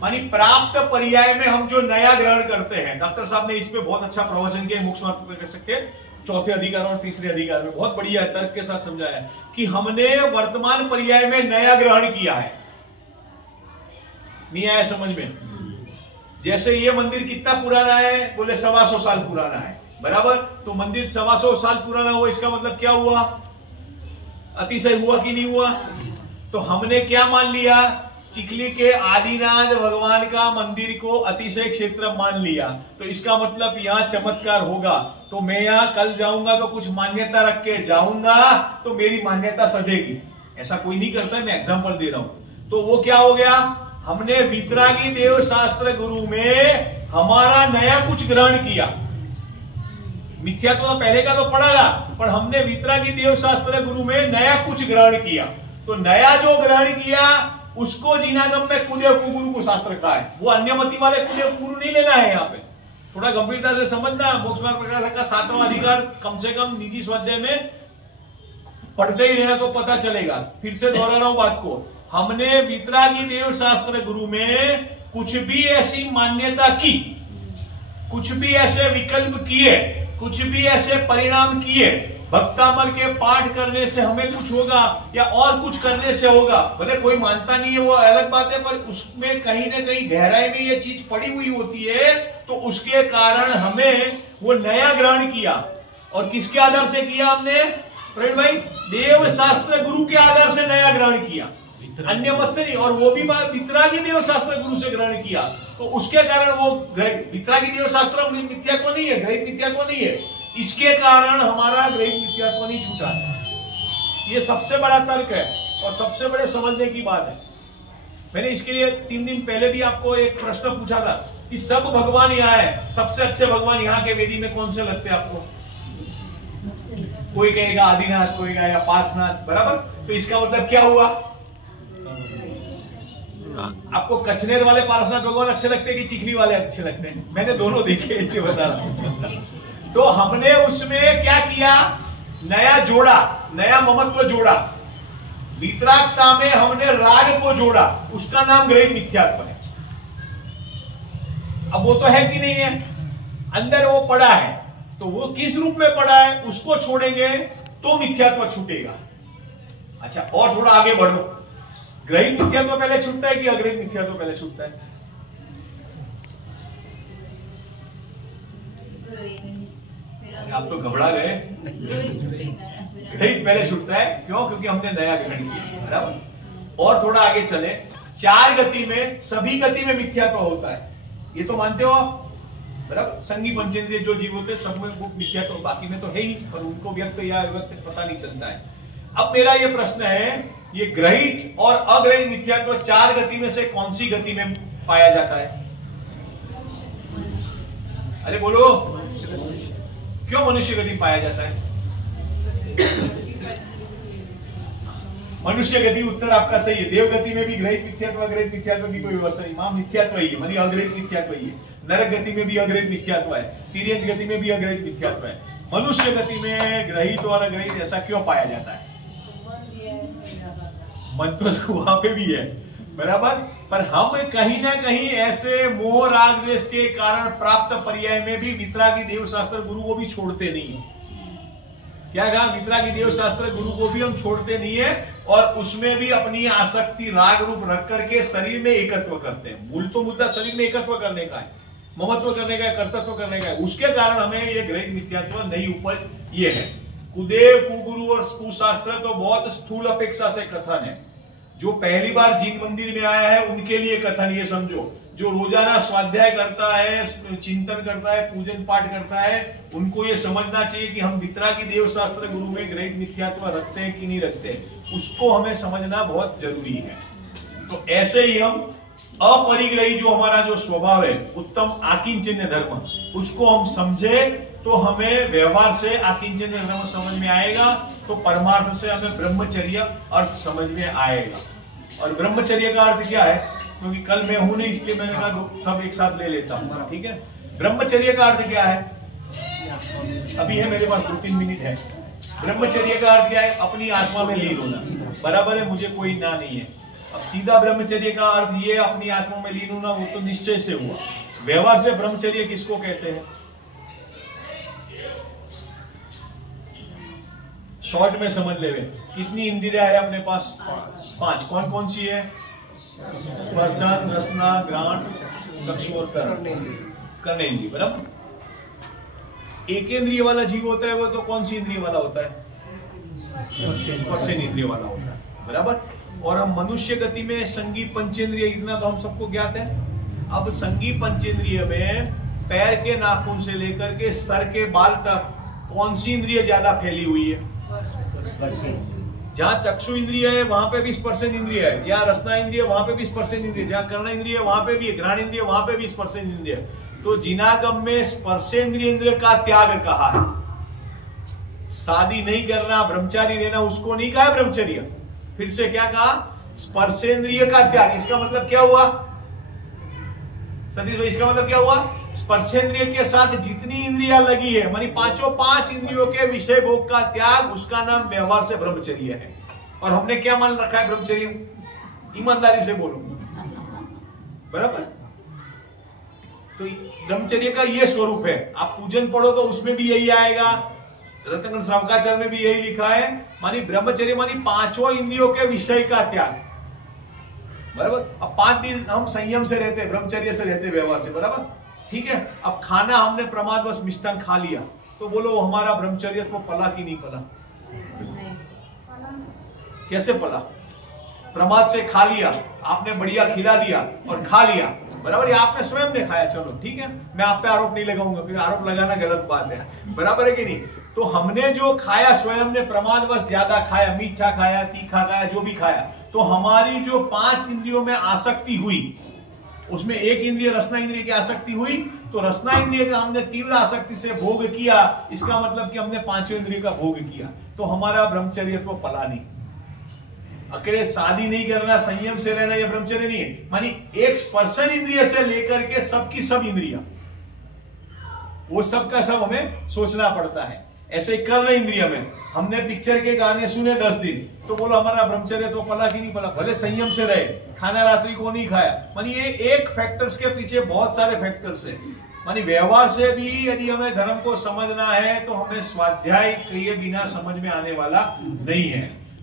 मानी प्राप्त पर्याय में हम जो नया ग्रहण करते हैं। डॉक्टर साहब ने इस पे बहुत अच्छा प्रवचन किया, मुख्य कह सकते चौथे अधिकार और तीसरे अधिकार में बहुत बढ़िया तर्क के साथ समझाया कि हमने वर्तमान पर्याय में नया ग्रहण किया है। नहीं आया समझ में? जैसे ये मंदिर कितना पुराना है? बोले 125 साल पुराना है, बराबर। तो मंदिर 125 साल पुराना हुआ, इसका मतलब क्या हुआ? अतिशय हुआ कि नहीं हुआ? तो हमने क्या मान लिया? चिखली के आदिनाथ भगवान का मंदिर को अतिशय क्षेत्र मान लिया, तो इसका मतलब यहाँ चमत्कार होगा। तो मैं यहाँ कल जाऊंगा तो कुछ मान्यता रख के जाऊंगा तो मेरी मान्यता सधेगी। ऐसा कोई नहीं करता, मैं एग्जांपल दे रहा हूं। तो वो क्या हो गया? हमने वितरागी देव शास्त्र गुरु में हमारा नया कुछ ग्रहण किया। मिथ्यात्व तो पहले का तो पढ़ा था, पर हमने वितरागी देव शास्त्र गुरु में नया कुछ ग्रहण किया। तो नया जो ग्रहण किया उसको जिनागम में कुदेव कुगुरु को शास्त्र का है। वो अन्यमति वाले कुदेव कुगुरु नहीं लेना है। यहाँ पे थोड़ा गंभीरता से समझना। मोक्ष मार्ग प्रकाशक का 7वां अधिकार कम से कम निजी स्वाध्याय में पढ़ते ही रहना तो पता चलेगा। फिर से दोहरा रहा हूं बात को। हमने वितरागी देव शास्त्र गुरु में कुछ भी ऐसी मान्यता की, कुछ भी ऐसे विकल्प किए, कुछ भी ऐसे परिणाम किए, भक्तामर के पाठ करने से हमें कुछ होगा या और कुछ करने से होगा। भले कोई मानता नहीं है वो अलग बात है, पर उसमें कहीं ना कहीं गहराई में ये चीज पड़ी हुई होती है। तो उसके कारण हमें वो नया ग्रहण किया। और किसके आधार से किया हमने प्रवीण भाई? देव शास्त्र गुरु के आधार से नया ग्रहण किया, अन्य मत से नहीं। और वो भी बात वितरागी देव शास्त्र गुरु से ग्रहण किया, तो उसके कारण वो वितरागी देव शास्त्र मिथ्या को नहीं है, ग्रहित मिथ्या को नहीं है। इसके कारण हमारा ग्रहित मिथ्यात्व नहीं छूटा है। ये सबसे बड़ा तर्क है और सबसे बड़े समझने की बात है। मैंने इसके लिए 3 दिन पहले भी आपको एक प्रश्न पूछा था कि सब भगवान यहाँ है, सबसे अच्छे भगवान यहाँ के वेदी में कौन से लगते हैं आपको? कोई कहेगा आदिनाथ, कोई कहेगा पार्श्वनाथ, बराबर। तो इसका मतलब क्या हुआ? आपको कचनेर वाले पार्श्वनाथ भगवान अच्छे लगते हैं कि चिखली वाले अच्छे लगते हैं? मैंने दोनों देखे, इसलिए बता रहा हूं। तो हमने उसमें क्या किया? नया जोड़ा, नया ममत्व जोड़ा, वितरागता में हमने राग को जोड़ा, उसका नाम ग्रहित मिथ्यात्व है। अब वो तो है कि नहीं है, अंदर वो पड़ा है, तो वो किस रूप में पड़ा है उसको छोड़ेंगे तो मिथ्यात्व छूटेगा। अच्छा, और थोड़ा आगे बढ़ो, ग्रहित मिथ्यात्व पहले छूटता है कि अग्रहित मिथ्यात्व पहले छूटता है? आप तो घबरा गए। ग्रहित पहले छूटता है, क्यों? क्योंकि हमने नया ग्रहण किया, बराबर। और थोड़ा आगे चले, 4 गति में, सभी गति में मिथ्यात्व होता है, ये तो मानते हो आप, बराबर। संगी पंचेंद्रिय जो जीव होते हैं सब में वो मिथ्यात्व, बाकी में तो है ही, पर उनको व्यक्त या अव्यक्त पता नहीं चलता है। अब मेरा ये प्रश्न है, ये ग्रहित और अग्रहित मिथ्यात्व 4 गति में से कौन सी गति में पाया जाता है? अरे बोलो, क्यों मनुष्य गति पाया जाता है? मनुष्य गति उत्तर आपका सही है। देव गति में भी ग्रहित मिथ्यात्व अग्रहित मिथ्यात्व की कोई व्यवस्था नहीं, वहां मिथ्यात्व ही है, मानी अग्रहित मिथ्यात्व ही है। नरक गति में भी अग्रहित मिथ्यात्व है, तिर्यंच गति में भी अग्रहित मिथ्यात्व है। मनुष्य गति में ग्रहित और अग्रहित ऐसा क्यों पाया जाता है? मन तो वहां पे भी है, बराबर। पर हम कहीं ना कहीं ऐसे मोह राग द्वेष के कारण प्राप्त पर्याय में भी वितरागी देव शास्त्र गुरु को भी छोड़ते नहीं है। क्या कहा? वितरागी देव शास्त्र गुरु को भी हम छोड़ते नहीं है, और उसमें भी अपनी आसक्ति राग रूप रख करके शरीर में एकत्व करते हैं। मूल तो मुद्दा शरीर में एकत्व करने का है, ममत्व करने का है, कर्तत्व करने का है। उसके कारण हमें ये ग्रहित मिथ्यात्व नहीं उपज ये है। कुदेव, कुगुरु और कुशास्त्र तो बहुत स्थूल अपेक्षा से कथन है। जो पहली बार जिन मंदिर में आया है उनके लिए कथन, ये समझो। जो रोजाना स्वाध्याय करता है, चिंतन करता है, पूजन पाठ करता है, उनको ये समझना चाहिए कि हम वितरागी देव शास्त्र गुरु में ग्रहित मिथ्यात्व रखते हैं कि नहीं रखते हैं, उसको हमें समझना बहुत जरूरी है। तो ऐसे ही हम अपरिग्रही जो हमारा जो स्वभाव है, उत्तम आकिंचन्य धर्म, उसको हम समझे तो हमें व्यवहार से आकिंचन्य धर्म समझ में आएगा, तो परमार्थ से हमें ब्रह्मचर्य अर्थ समझ में आएगा। और ब्रह्मचर्य का अर्थ क्या है? क्योंकि कल मैं हूं नहीं, इसलिए मैंने कहा सब एक साथ ले लेता हूं, ठीक है। ब्रह्मचर्य का अर्थ क्या है? अभी है मेरे पास 2-3 मिनट है। ब्रह्मचर्य का अर्थ क्या है? अपनी आत्मा में लीन होना, बराबर है, मुझे कोई ना नहीं है। अब सीधा ब्रह्मचर्य का अर्थ ये अपनी आत्मा में लीन होना, वो तो निश्चय से हुआ। व्यवहार से ब्रह्मचर्य किसको कहते हैं? शॉर्ट में समझ ले, कितनी इंद्रियां है अपने पास? 5। कौन कौन सी है? स्पर्शन, रसना, घ्राण, चक्षु और कर्णेंद्रिय, बराबर। एक इंद्रिय वाला जीव होता है वो तो कौन सी इंद्रिय वाला होता है? स्पर्शन इंद्रिय वाला होता है, बराबर। और हम मनुष्य गति में संगी पंचेंद्रिय, इतना तो हम सबको ज्ञात है। अब संगी पंचेंद्रिय में पैर के नाखून से लेकर के सर के बाल तक कौन सी इंद्रिय ज्यादा फैली हुई है? जहां चक्षु इंद्रिय है वहां पे भी स्पर्शन इंद्रिय है, जहां रसना इंद्रिय वहां पे भी स्पर्शन इंद्रिय, जहां कर्ण इंद्रिय वहां पे भी, घ्राण इंद्रिय वहां पे भी स्पर्शन इंद्रिय। तो जिनागम में स्पर्शेंद्रिय इंद्रिय का त्याग कहा है। शादी नहीं करना, ब्रह्मचारी रहना, उसको नहीं कहा ब्रह्मचर्य। फिर से क्या कहा? स्पर्शेंद्रिय का त्याग। इसका मतलब क्या हुआ सतीश भाई? इसका मतलब क्या हुआ? स्पर्शेंद्रिय के साथ जितनी इंद्रियां लगी है, मानी 5 इंद्रियों के विषय भोग का त्याग, उसका नाम व्यवहार से ब्रह्मचर्य है। और हमने क्या मान रखा है ब्रह्मचर्य? ईमानदारी से बोलो, बराबर। तो ब्रह्मचर्य का ये स्वरूप है। आप पूजन पढ़ो तो उसमें भी यही आएगा, रत्नगण श्रावकाचार्य में भी यही लिखा है। मानी ब्रह्मचर्य मानी 5 इंद्रियों के विषय का त्याग, बराबर। अब 5 दिन हम संयम से रहते, ब्रह्मचर्य से रहते, व्यवहार से, बराबर, ठीक है। अब खाना हमने प्रमादवश मिष्टान खा लिया, तो बोलो हमारा ब्रह्मचर्य को पला कि नहीं पला? कैसे पला? प्रमाद से खा लिया, आपने बढ़िया खिला दिया और खा लिया, बराबर, ये आपने स्वयं ने खाया, चलो ठीक है, मैं आप पे आरोप नहीं लगाऊंगा क्योंकि आरोप लगाना गलत बात है, बराबर है कि नहीं। तो हमने जो खाया, स्वयं ने प्रमादवश ज्यादा खाया, मीठा खाया, तीखा खाया, जो भी खाया, तो हमारी जो 5 इंद्रियों में आसक्ति हुई, उसमें एक इंद्रिय रसना इंद्रिय की आसक्ति हुई, तो रसना इंद्रिय का हमने तीव्र आसक्ति से भोग किया, इसका मतलब कि हमने 5 इंद्रियों का भोग किया, तो हमारा ब्रह्मचर्य तो पला नहीं। अकेले शादी नहीं करना, संयम से रहना, यह ब्रह्मचर्य नहीं है। मानी 1% इंद्रिय से लेकर के सबकी सब इंद्रिया, वो सब का सब हमें सोचना पड़ता है। ऐसे ही कर्ण इंद्रिय में हमने पिक्चर के गाने सुने 10 दिन, तो बोलो हमारा ब्रह्मचर्य तो पला कि नहीं पला, भले संयम से रहे, खाना रात्रि को नहीं खाया। मानी ये एक फैक्टर्स के पीछे बहुत सारे फैक्टर्स है। मानी व्यवहार से भी यदि हमें धर्म को समझना है तो हमें स्वाध्याय किए बिना समझ में आने वाला नहीं है।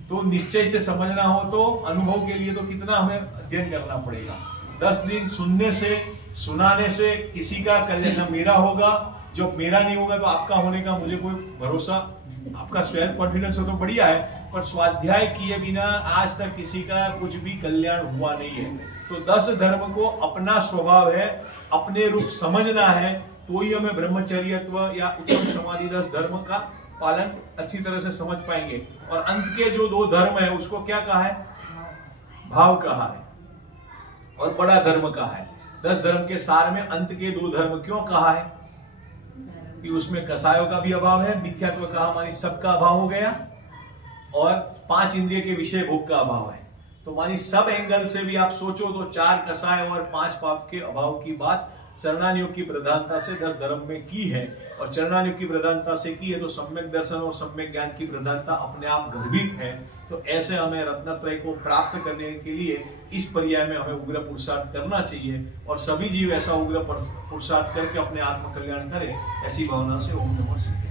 तो निश्चय से समझना हो तो अनुभव के लिए तो कितना हमें अध्ययन करना पड़ेगा। 10 दिन सुनने से, सुनाने से किसी का कल्याण मेरा होगा, जो मेरा नहीं होगा तो आपका होने का मुझे कोई भरोसा, आपका स्वयं कॉन्फिडेंस हो तो बढ़िया है, पर स्वाध्याय किए बिना आज तक किसी का कुछ भी कल्याण हुआ नहीं है। तो 10 धर्म को अपना स्वभाव है, अपने रूप समझना है, तो ही हमें ब्रह्मचर्यत्व या उत्तम समाधि 10 धर्म का पालन अच्छी तरह से समझ पाएंगे। और अंत के जो 2 धर्म है उसको क्या कहा है, भाव कहा है, और बड़ा धर्म कहा है। 10 धर्म के सार में अंत के 2 धर्म क्यों कहा है कि उसमें कसायों का भी अभाव है, मिथ्यात्व का हमारी सबका अभाव हो गया, और 5 इंद्रिय के विषय भोग का अभाव है। तो मानी सब एंगल से भी आप सोचो तो 4 कसाय और 5 पाप के अभाव की बात चरणानुयोग की प्रधानता से 10 धर्म में की है। और चरणानुयोग की प्रधानता से की है तो सम्यक दर्शन और सम्यक ज्ञान की प्रधानता अपने आप गर्भित है। तो ऐसे हमें रत्नत्रय को प्राप्त करने के लिए इस पर्याय में हमें उग्र पुरुषार्थ करना चाहिए, और सभी जीव ऐसा उग्र पुरुषार्थ करके अपने आत्म कल्याण करें, ऐसी भावना से ओम नमः शिवाय।